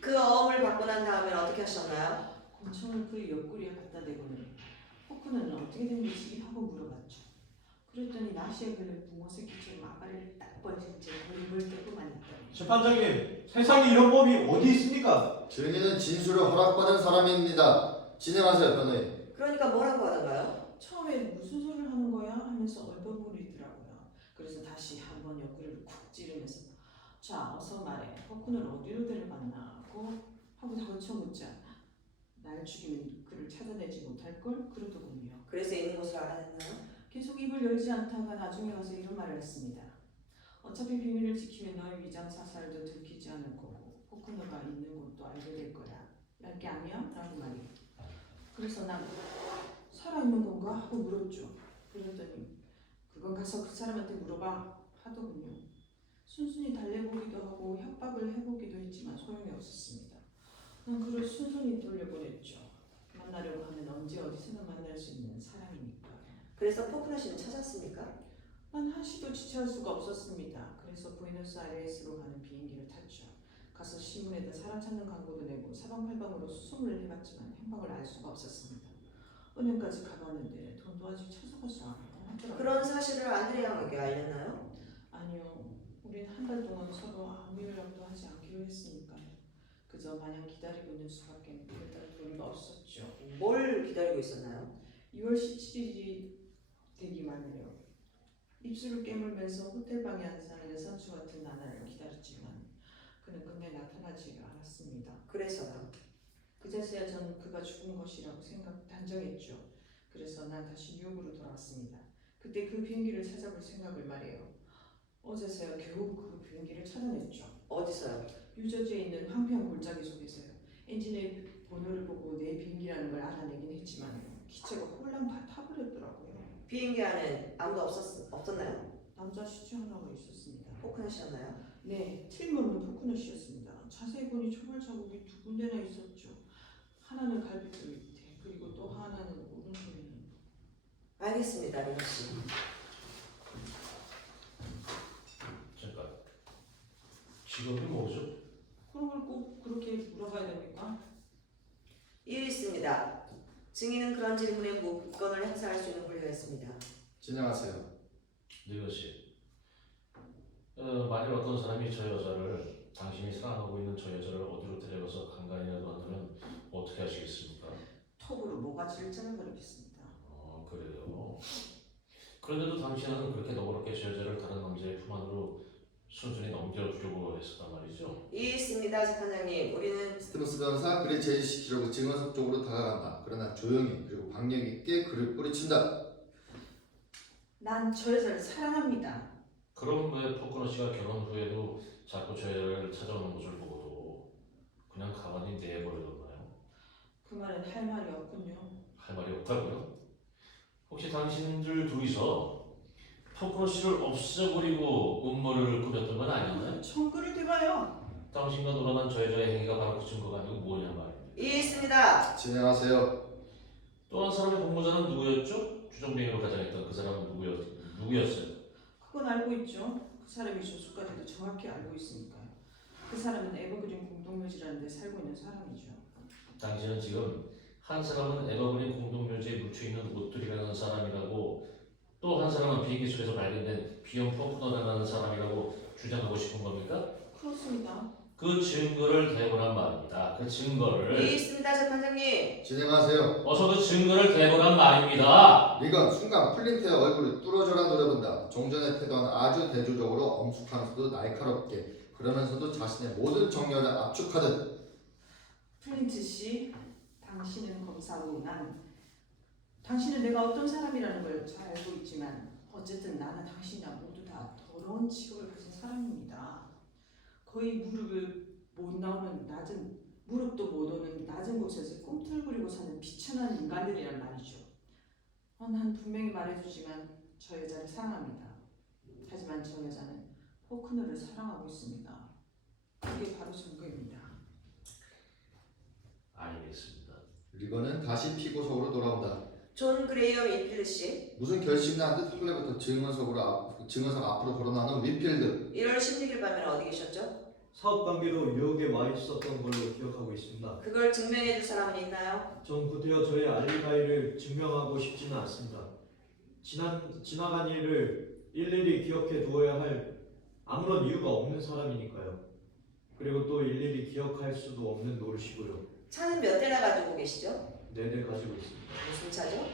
그 어음을 받고 난 다음에 어떻게 하셨나요? 권총을 그의 옆구리에 갖다 대고는 포크는 어떻게 된 거지? 하고 물어봤죠. 그랬더니 나시에 그는 붕어 새끼처럼 아가리를 딱 벌린 채 입을 떼고만 있더니 재판장님, 세상에 이런 법이 어디 있습니까? 증인은 진술을 허락받은 사람입니다. 진행하세요, 변호인. 그러니까 뭐라고 하던가요? 처음에 무슨 소리를 하는 거야? 하면서 얼버무리더라고요. 그래서 다시 한번 옆구리를 쿡 찌르면서 자 어서 말해. 포크는 어디로 데려갔나고? 하고 다그쳐 묻자 날 죽이면 그를 찾아내지 못할걸? 그러더군요. 그래서 있는 곳을 알아냈나요? 계속 입을 열지 않다가 나중에 가서 이런 말을 했습니다. 어차피 비밀을 지키면 너의 위장 사살도 들키지 않을 거고 포크너가 있는 곳도 알게 될 거야. 얄 게 아니야? 라고 말이에요. 그래서 난 살아있는 건가? 하고 물었죠. 그랬더니 그건 가서 그 사람한테 물어봐 하더군요. 순순히 달래보기도 하고 협박을 해보기도 했지만 소용이 없었습니다. 난 그를 순순히 돌려보냈죠. 난 만나려고 하면 언제 어디서나 만날 수 있는 사람이니까요. 그래서 포크너 씨는 찾았습니까? 난 한시도 지체할 수가 없었습니다. 그래서 부에노스아이레스로 가는 비행기를 탔죠. 가서 신문에다 사람 찾는 광고도 내고 사방팔방으로 수소문을 해봤지만 행방을 알 수가 없었습니다. 은행까지 가봤는데 돈도 아직 찾아가지 않았더라고요. 그런 사실을 안드레아에게 알렸나요? 아니요. 우린 한 달 동안 서로 아무 연락도 하지 않기로 했으니까요. 그저 마냥 기다리고 있는 수밖에 별다른 도리가 없었죠. 뭘 기다리고 있었나요? 2월 17일이 되기만해요. 입술을 깨물면서 호텔방에 앉아있는 여산수 같은 나날을 기다렸지만 그는 끝내 나타나지 않았습니다. 그래서요. 그제서야 전 그가 죽은 것이라고 단정했죠. 그래서 난 다시 뉴욕으로 돌아왔습니다. 그때 그 비행기를 찾아볼 생각을 말이에요. 어제서야 겨우 그 비행기를 찾아냈죠. 어디서요? 유저지에 있는 황폐한 골짜기 속에서요. 엔진의 번호를 보고 내 비행기라는 걸 알아내긴 했지만요. 기체가 홀랑 다 타버렸더라고요. 비행기 안에 아무도 없었나요? 남자 시체 하나가 있었습니다. 포크너 씨였나요? 네, 틀림없는 포크너 씨였습니다. 자세히 보니 총알 자국이 2군데나 있었죠. 하나는 갈비뼈 밑에, 그리고 또 하나는 오른손에. 알겠습니다, 리건 씨. 잠깐. 직업이 뭐죠? 그런 걸 꼭 그렇게 물어봐야 됩니까? 이유 있습니다. 증인은 그런 질문에 무권을 행사할 수 있는 권리가 있습니다. 진행하세요. 이것이 만일 어떤 사람이 저 여자를 당신이 사랑하고 있는 저 여자를 어디로 데려가서 강간이라도 한다면 어떻게 하시겠습니까? 톱으로 모가지를 잘라버리겠습니다. 그래요. 그런데도 당신은 그렇게 너그럽게 저 여자를 다른 남자의 품 안으로 순순히 넘겨주려고 했었단 말이죠. 이유 있습니다, 재판장님. 우리는 스티븐스 변호사 그를 제지시키려고 증언석 쪽으로 다가간다. 그러나 조용히 그리고 박력 있게 그를 뿌리친다. 난 저 여자를 사랑합니다. 그럼 왜 포크너 씨가 결혼 후에도 자꾸 저 여자를 찾아오는 모습을 보고도 그냥 가만히 내버려뒀나요? 그 말은 할 말이 없군요. 할 말이 없다고요? 혹시 당신들 둘이서 포크너 씨를 없애버리고 음모를 꾸몄던 건 아니었나요? 청구를 대봐요. 당신과 놀아난 저 여자의 행위가 바로 그 증거가 아니고 뭐냐 말입니다. 이유 있습니다. 진행하세요. 또 한 사람의 공모자는 누구였죠? 주정뱅이로 가장했던 그 사람은 누구였어요? 그건 알고 있죠. 그 사람이 조수까지도 정확히 알고 있으니까요. 그 사람은 에버그린 공동묘지라는 데 살고 있는 사람이죠. 당신은 지금 한 사람은 에버그린 공동묘지에 묻혀있는 옷들이라는 사람이라고 또 한 사람은 비행기 속에서 발견된 비형 포크너라는 사람이라고 주장하고 싶은 겁니까? 그렇습니다. 그 증거를 대보란 말입니다. 그 이유 증거를 있습니다, 재판장님. 진행하세요. 어서 그 증거를 대보란 말입니다. 리건 순간 플린트의 얼굴이 뚫어져라 노려본다. 종전의 태도는 아주 대조적으로 엄숙하면서도 날카롭게 그러면서도 자신의 모든 정열을 압축하듯. 플린트 씨, 당신은 검사고 당신은 내가 어떤 사람이라는 걸 잘 알고 있지만 어쨌든 나는 당신이나 모두 다 더러운 직업을 가진 사람입니다. 거의 무릎도 못 오는 낮은 곳에서 꿈틀거리고 사는 비천한 인간들이란 말이죠. 난 분명히 말해주지만 저 여자를 사랑합니다. 하지만 저 여자는 포크너를 사랑하고 있습니다. 그게 바로 증거입니다. 알겠습니다. 리건은 다시 피고석으로 돌아온다. 존 그레이엄 윈필드 씨. 무슨 결심도 안 듯 헐레부터 증언석 앞으로 걸어나오는 윈필드. 1월 16일 밤에는 어디 계셨죠? 사업 관계로 뉴욕에 와 있었던 걸로 기억하고 있습니다. 그걸 증명해 줄 사람은 있나요? 전 구태여 저의 알리바이를 증명하고 싶지는 않습니다. 지나간 일을 일일이 기억해 두어야 할 아무런 이유가 없는 사람이니까요. 그리고 또 일일이 기억할 수도 없는 노릇이고요. 차는 몇 대나 가지고 계시죠? 4대 가지고 있습니다. 무슨 차죠?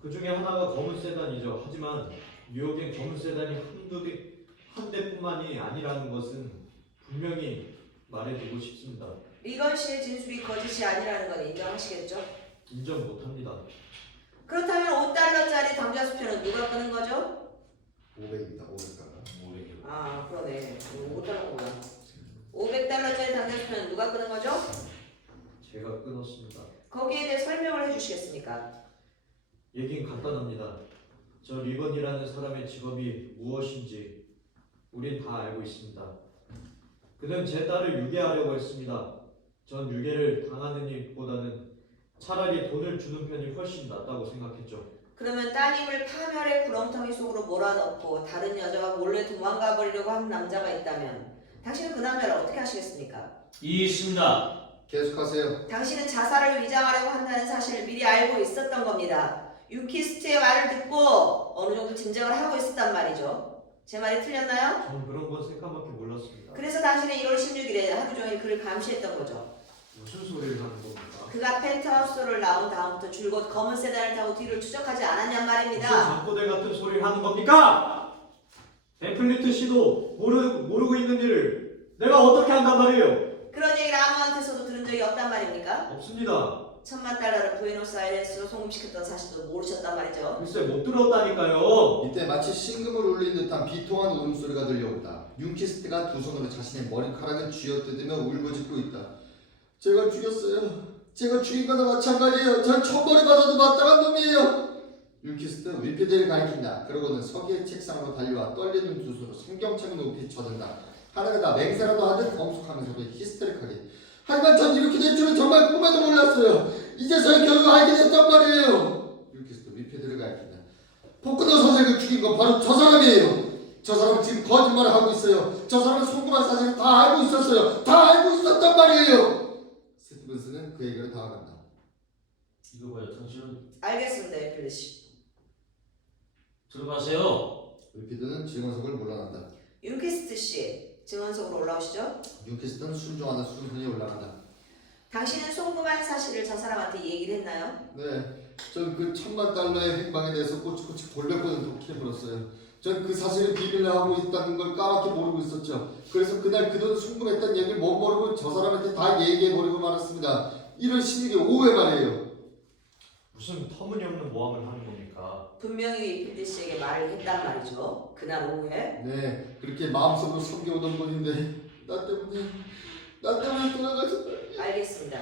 그 중에 하나가 검은 세단이죠. 하지만 뉴욕엔 검은 세단이 한 대뿐만이 아니라는 것은 분명히 말해두고 싶습니다. 리건 씨의 진술이 거짓이 아니라는 건 인정하시겠죠? 인정 못합니다. 그렇다면 5달러짜리 당좌수표는 누가 끄는 거죠? 500입니다. 500달러. 아 그러네. 5달러구나. 500달러짜리 당좌수표는 누가 끄는 거죠? 제가 끊었습니다. 거기에 대해 설명을 해주시겠습니까? 얘긴 간단합니다. 저 리건이라는 사람의 직업이 무엇인지 우린 다 알고 있습니다. 그는 제 딸을 유괴하려고 했습니다. 전 유괴를 당하는 일보다는 차라리 돈을 주는 편이 훨씬 낫다고 생각했죠. 그러면 따님을 파멸의 구렁텅이 속으로 몰아넣고 다른 여자와 몰래 도망가 버리려고 하는 남자가 있다면 당신은 그 남자를 어떻게 하시겠습니까? 있습니다. 계속하세요. 당신은 자살을 위장하려고 한다는 사실을 미리 알고 있었던 겁니다. 유키스트의 말을 듣고 어느 정도 짐작을 하고 있었단 말이죠. 제 말이 틀렸나요? 저는 그런 건 색감밖에 몰랐습니다. 그래서 당신은 1월 16일에 하루 종일 그를 감시했던 거죠. 무슨 소리를 하는 겁니까? 그가 펜트하우스를 나온 다음부터 줄곧 검은 세단을 타고 뒤를 추적하지 않았냔 무슨 말입니다. 잠꼬대 같은 소리를 하는 겁니까? 벤플리트 씨도 모르고 있는 일을 내가 어떻게 한단 말이에요? 그런 얘기를 아무한테서도 들은 적이 없단 말입니까? 없습니다. $10,000,000를 부에노스아이레스로 송금시켰던 사실도 모르셨단 말이죠. 글쎄 못 들었다니까요. 이때 마치 신금을 울린 듯한 비통한 울음소리가 들려온다. 융키스트가 두 손으로 자신의 머리카락을 쥐어뜯으며 울부짖고 있다. 제가 죽였어요. 제가 죽인 거나 마찬가지예요. 전 천벌을 받아도 마땅한 놈이에요. 융키스트 위피드를 가리킨다. 그러고는 서기의 책상으로 달려와 떨리는 두 손으로 성경책을 높이 쳐든다. 하나가 다 맹세라도 하듯 엄숙하면서도 히스테릭하게. 하지만 전 이렇게 될 줄은 정말 꿈에도 몰랐어요. 이제서야 결국 알게 됐단 말이에요. 융키스트 위피드를 가리킨다. 포크너 선생을 죽인 건 바로 저 사람이에요. 저 사람은 지금 거짓말을 하고 있어요. 저 사람은 송금한 사실을 다 알고 있었어요. 다 알고 있었단 말이에요. 스티븐스는 그에게로 다가간다. 이거 봐요. 당신은 알겠습니다, 에필리 씨. 들어가세요. 위피드는 증언석을 물러난다. 유키스트 씨, 증언석으로 올라오시죠. 융키스트는 순종하는 순순히 올라간다. 당신은 송금한 사실을 저 사람한테 얘기를 했나요? 네, 전 그 $10,000,000의 행방에 대해서 꼬치꼬치 골몇번은 독해물었어요. 전 그 사실을 비밀로 하고 있다는 걸 까맣게 모르고 있었죠. 그래서 그날 그 돈을 송금했다는 얘기를 못 모르고 저 사람한테 다 얘기해버리고 말았습니다. 1월 16일 오후에 말이에요. 무슨 터무니없는 모함을 하는 겁니까? 분명히 위필드 씨에게 말을 했단 말이죠. 그날 오후에. 네, 그렇게 마음속으로 섬겨오던 분인데 나 때문에 돌아가셨다. 알겠습니다.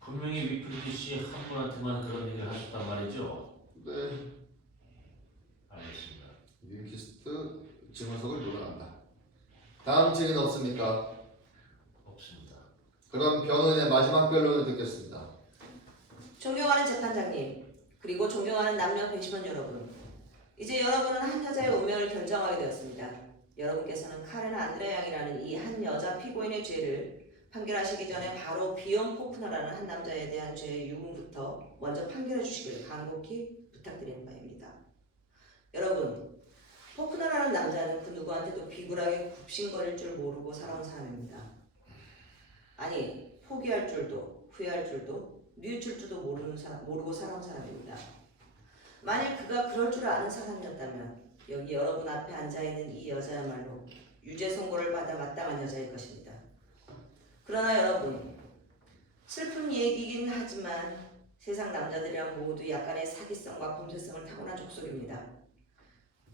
분명히 위플리 씨 한 분한테만 그런 얘기를 하셨단 말이죠. 네, 알겠습니다. 융키스트 증언석을 물러난다. 다음 증인 없습니까? 없습니다. 그럼 변호인의 마지막 변론을 듣겠습니다. 존경하는 재판장님, 그리고 존경하는 남녀 배심원 여러분. 이제 여러분은 한 여자의 운명을 결정하게 되었습니다. 여러분께서는 카레나 안드레 양이라는 이 한 여자 피고인의 죄를 판결하시기 전에 바로 비용 포크너라는 한 남자에 대한 죄의 유무부터 먼저 판결해 주시길 간곡히 부탁드리는 바입니다. 여러분, 포크너라는 남자는 그 누구한테도 비굴하게 굽신거릴 줄 모르고 살아온 사람입니다. 아니, 포기할 줄도 후회할 줄도 뉘우칠 줄도 모르고 살아온 사람입니다. 만일 그가 그럴 줄 아는 사람이었다면 여기 여러분 앞에 앉아있는 이 여자야말로 유죄 선고를 받아 마땅한 여자일 것입니다. 그러나 여러분, 슬픈 얘기긴 하지만 세상 남자들이란 모두 약간의 사기성과 범죄성을 타고난 족속입니다.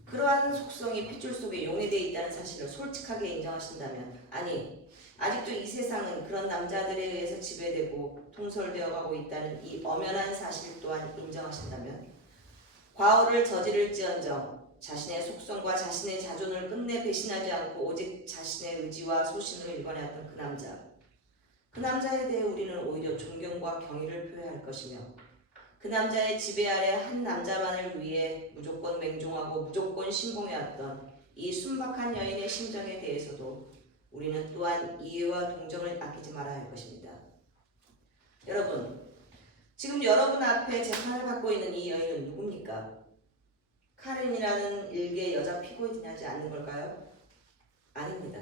그러한 속성이 핏줄 속에 용해되어 있다는 사실을 솔직하게 인정하신다면, 아니, 아직도 이 세상은 그런 남자들에 의해서 지배되고 통솔되어 가고 있다는 이 엄연한 사실 또한 인정하신다면, 과오를 저지를지언정 자신의 속성과 자신의 자존을 끝내 배신하지 않고 오직 자신의 의지와 소신으로 일관해왔던 그 남자에 대해 우리는 오히려 존경과 경의를 표해야 할 것이며, 그 남자의 지배 아래 한 남자만을 위해 무조건 맹종하고 무조건 신봉해왔던 이 순박한 여인의 심정에 대해서도 우리는 또한 이해와 동정을 아끼지 말아야 할 것입니다. 여러분, 지금 여러분 앞에 재판을 받고 있는 이 여인은 누굽니까? 카렌이라는 일개 여자 피고인이지 않는 걸까요? 아닙니다.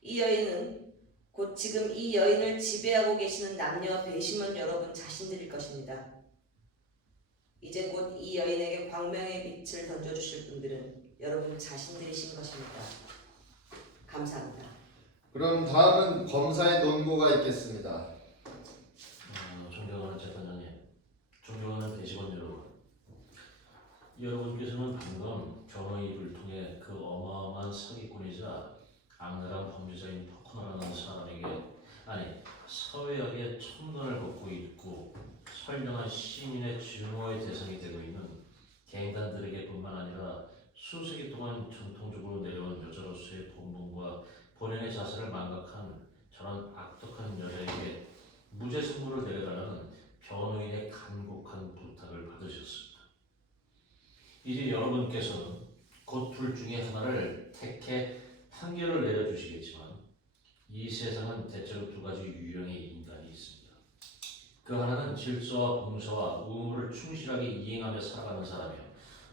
이 여인은 곧 지금 이 여인을 지배하고 계시는 남녀 배심원 여러분 자신들일 것입니다. 이제 곧 이 여인에게 광명의 빛을 던져주실 분들은 여러분 자신들이신 것입니다. 감사합니다. 그럼 다음은 검사의 논고가 있겠습니다. 존경하는 재판장님, 존경하는 배심원 여러분, 여러분께서는 방금 변호의 입을 통해 그 어마어마한 사기꾼이자 악랄한 범죄자인 포커너라는 사람에게, 아니 사회학의 첨단을 걷고 있고 선량한 시민의 증오의 대상이 되고 있는 갱단들에게뿐만 아니라 수세기 동안 전통적으로 내려온 여자로서의 본분과 본연의 자세를 망각한 저런 악독한 여자에게 무죄 선고를 이제 여러분께서는 곧 둘 중에 하나를 택해 판결을 내려주시겠지만 이 세상은 대체로 두 가지 유형의 인간이 있습니다. 그 하나는 질서와 봉사와 의무를 충실하게 이행하며 살아가는 사람이요.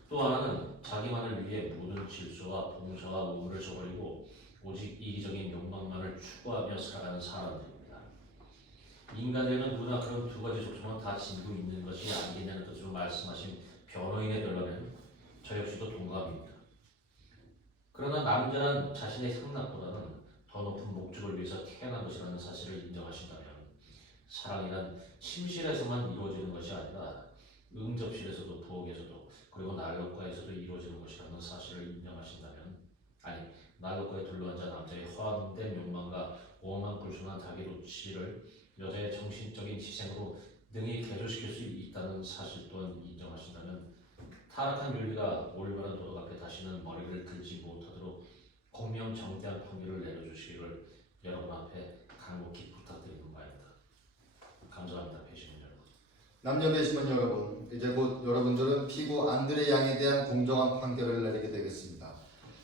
또 하나는 자기만을 위해 모든 질서와 봉사와 의무를 저버리고 오직 이기적인 욕망만을 추구하며 살아가는 사람들입니다. 인간에게는 누구나 그런 두 가지 속성은 다 지니고 있는 것이 아니겠냐는 뜻으로 말씀하신 변호인의 변론에는 저 역시도 동감입니다. 그러나 남자는 자신의 상락보다는 더 높은 목적을 위해서 태어난 것이라는 사실을 인정하신다면 사랑이란 침실에서만 이루어지는 것이 아니라 응접실에서도 부엌에서도 그리고 난로가에서도 이루어지는 것이라는 사실을 인정하신다면 아니 난로가에 둘러앉아 남자의 허황된 욕망과 오만 불순한 자기 도취를 여자의 정신적인 희생으로 능히 개조시킬 수 있다는 사실 또한 인정하신다면 타락한 윤리가 올바른 도덕 앞에 다시는 머리를 들지 못하도록 공명정대한 판결을 내려주시기를 여러분 앞에 간곡히 부탁드리는 바입니다. 감사합니다. 배심원 여러분. 남녀 배심원 여러분, 이제 곧 여러분들은 피고 안드레 양에 대한 공정한 판결을 내리게 되겠습니다.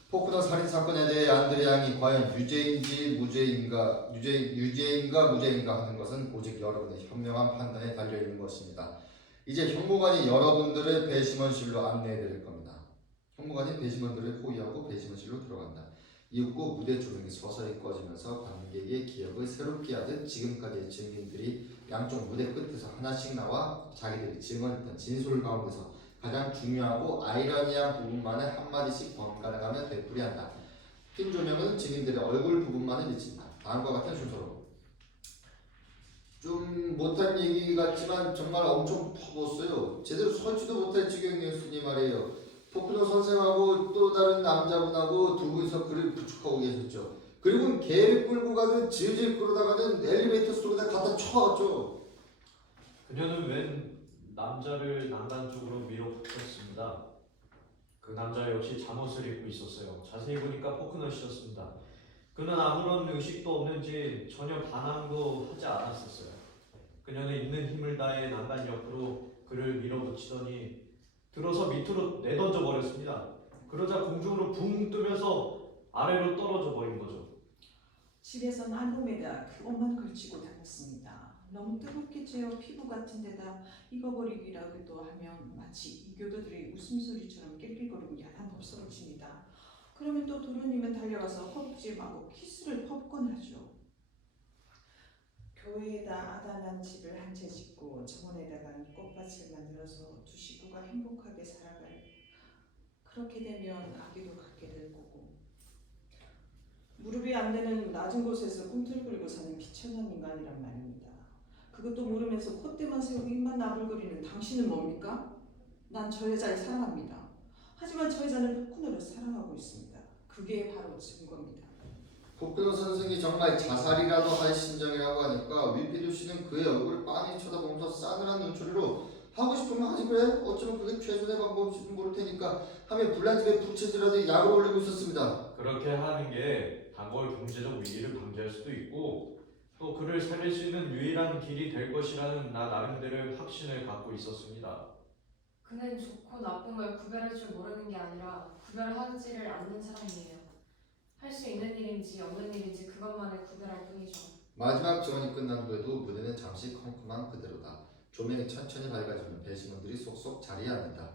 포크너 살인 사건에 대해 안드레 양이 과연 유죄인가 무죄인가 하는 것은 오직 여러분의 현명한 판단에 달려 있는 것입니다. 이제 형무관이 여러분들을 배심원실로 안내해 드릴 겁니다. 형무관이 배심원들을 호위하고 배심원실로 들어간다. 이윽고 무대 조명이 서서히 꺼지면서 관객의 기억을 새롭게 하듯 지금까지의 증인들이 양쪽 무대 끝에서 하나씩 나와 자기들이 증언했던 진술 가운데서 가장 중요하고 아이러니한 부분만을 한마디씩 번갈아가며 되풀이한다. 흰 조명은 증인들의 얼굴 부분만을 비친다. 다음과 같은 순서로. 좀 못한 얘기 같지만 정말 엄청 퍼부었어요. 제대로 설치도 못할 지경이었으니 말이에요. 포크너 선생하고 또 다른 남자분하고 두 분이서 글을 부축하고 계셨죠. 그리고 개를 끌고 가는 질질 끌어다가는 엘리베이터 속에다 갖다 쳐박았죠. 그녀는 웬 남자를 난간 쪽으로 밀어붙였습니다. 그 남자 역시 잠옷을 입고 있었어요. 자세히 보니까 포크넛이었습니다. 그는 아무런 의식도 없는지 전혀 반항도 하지 않았었어요. 그녀는 있는 힘을 다해 난간 옆으로 그를 밀어붙이더니 들어서 밑으로 내던져 버렸습니다. 그러자 공중으로 붕 뜨면서 아래로 떨어져 버린 거죠. 집에선 알몸에다 그것만 걸치고 다녔습니다. 너무 뜨겁게 쬐어 피부 같은 데다 익어버리기라고도 하면 마치 이 교도들의 웃음소리처럼 낄낄거리고 야단 법석을 그러면 또 도련님은 달려가서 허벅지에 마구 키스를 퍼붓곤 하죠. 교회에다 아담한 집을 한 채 짓고 정원에다가 꽃밭을 만들어서 두 식구가 행복하게 살아갈. 그렇게 되면 아기도 갖게 될 거고. 무릎이 안 되는 낮은 곳에서 꿈틀거리고 사는 비천한 인간이란 말입니다. 그것도 모르면서 콧대만 세우고 입만 나불거리는 당신은 뭡니까? 난 저 여자를 사랑합니다. 하지만 저 여자는 포크너를 사랑하고 있습니다. 그게 바로 증거입니다. 포크너 선생이 정말 자살이라도 할 심정이라고 하니까 위피도 씨는 그의 얼굴을 빤히 쳐다보면서 싸늘한 눈초리로 하고 싶으면 하지 그래? 어쩌면 그게 최선의 방법일지도 모를 테니까 하며 불난집에 부채질하듯 약을 올리고 있었습니다. 그렇게 하는 게 단골 경제적 위기를 방지할 수도 있고 또 그를 살릴 수 있는 유일한 길이 될 것이라는 나 나름대로의 확신을 갖고 있었습니다. 그는 좋고 나쁨을 구별할 줄 모르는 게 아니라 구별하지를 않는 사람이에요. 할 수 있는 일인지 없는 일인지 그것만을 구별할 뿐이죠. 마지막 증언이 끝난 후에도 무대는 잠시 컴컴한 그대로다. 조명이 천천히 밝아지면 배심원들이 속속 자리에 앉는다.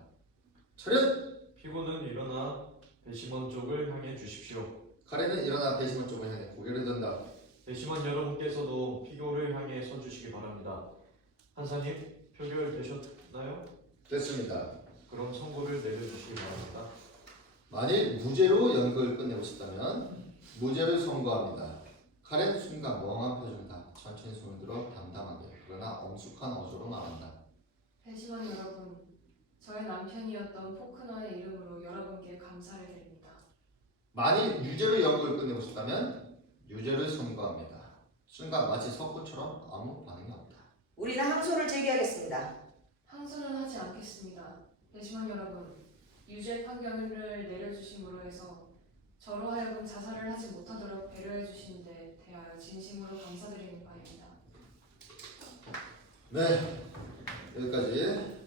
차렷! 피고는 일어나 배심원 쪽을 향해 주십시오. 카레는 일어나 배심원 쪽을 향해 고개를 든다. 배심원 여러분께서도 피고를 향해 서주시기 바랍니다. 판사님, 표결되셨나요? 됐습니다. 그럼 선고를 내려주시기 바랍니다. 만일 무죄로 연극을 끝내고 싶다면 무죄를 선고합니다. 카렌 순간 멍한 표정이다. 천천히 손을 들어 담담하게 그러나 엄숙한 어조로 말한다. 배심원 여러분, 저의 남편이었던 포크너의 이름으로 여러분께 감사를 드립니다. 만일 유죄로 연극을 끝내고 싶다면 유죄를 선고합니다. 순간 마치 석구처럼 아무 반응이 없다. 우리는 항소를 제기하겠습니다. 항소는 하지 않겠습니다. 배심원 여러분, 유죄 판결을 내려주심으로 해서 저로 하여금 자살을 하지 못하도록 배려해 주신 데 대하여 진심으로 감사드리는 바입니다. 네, 여기까지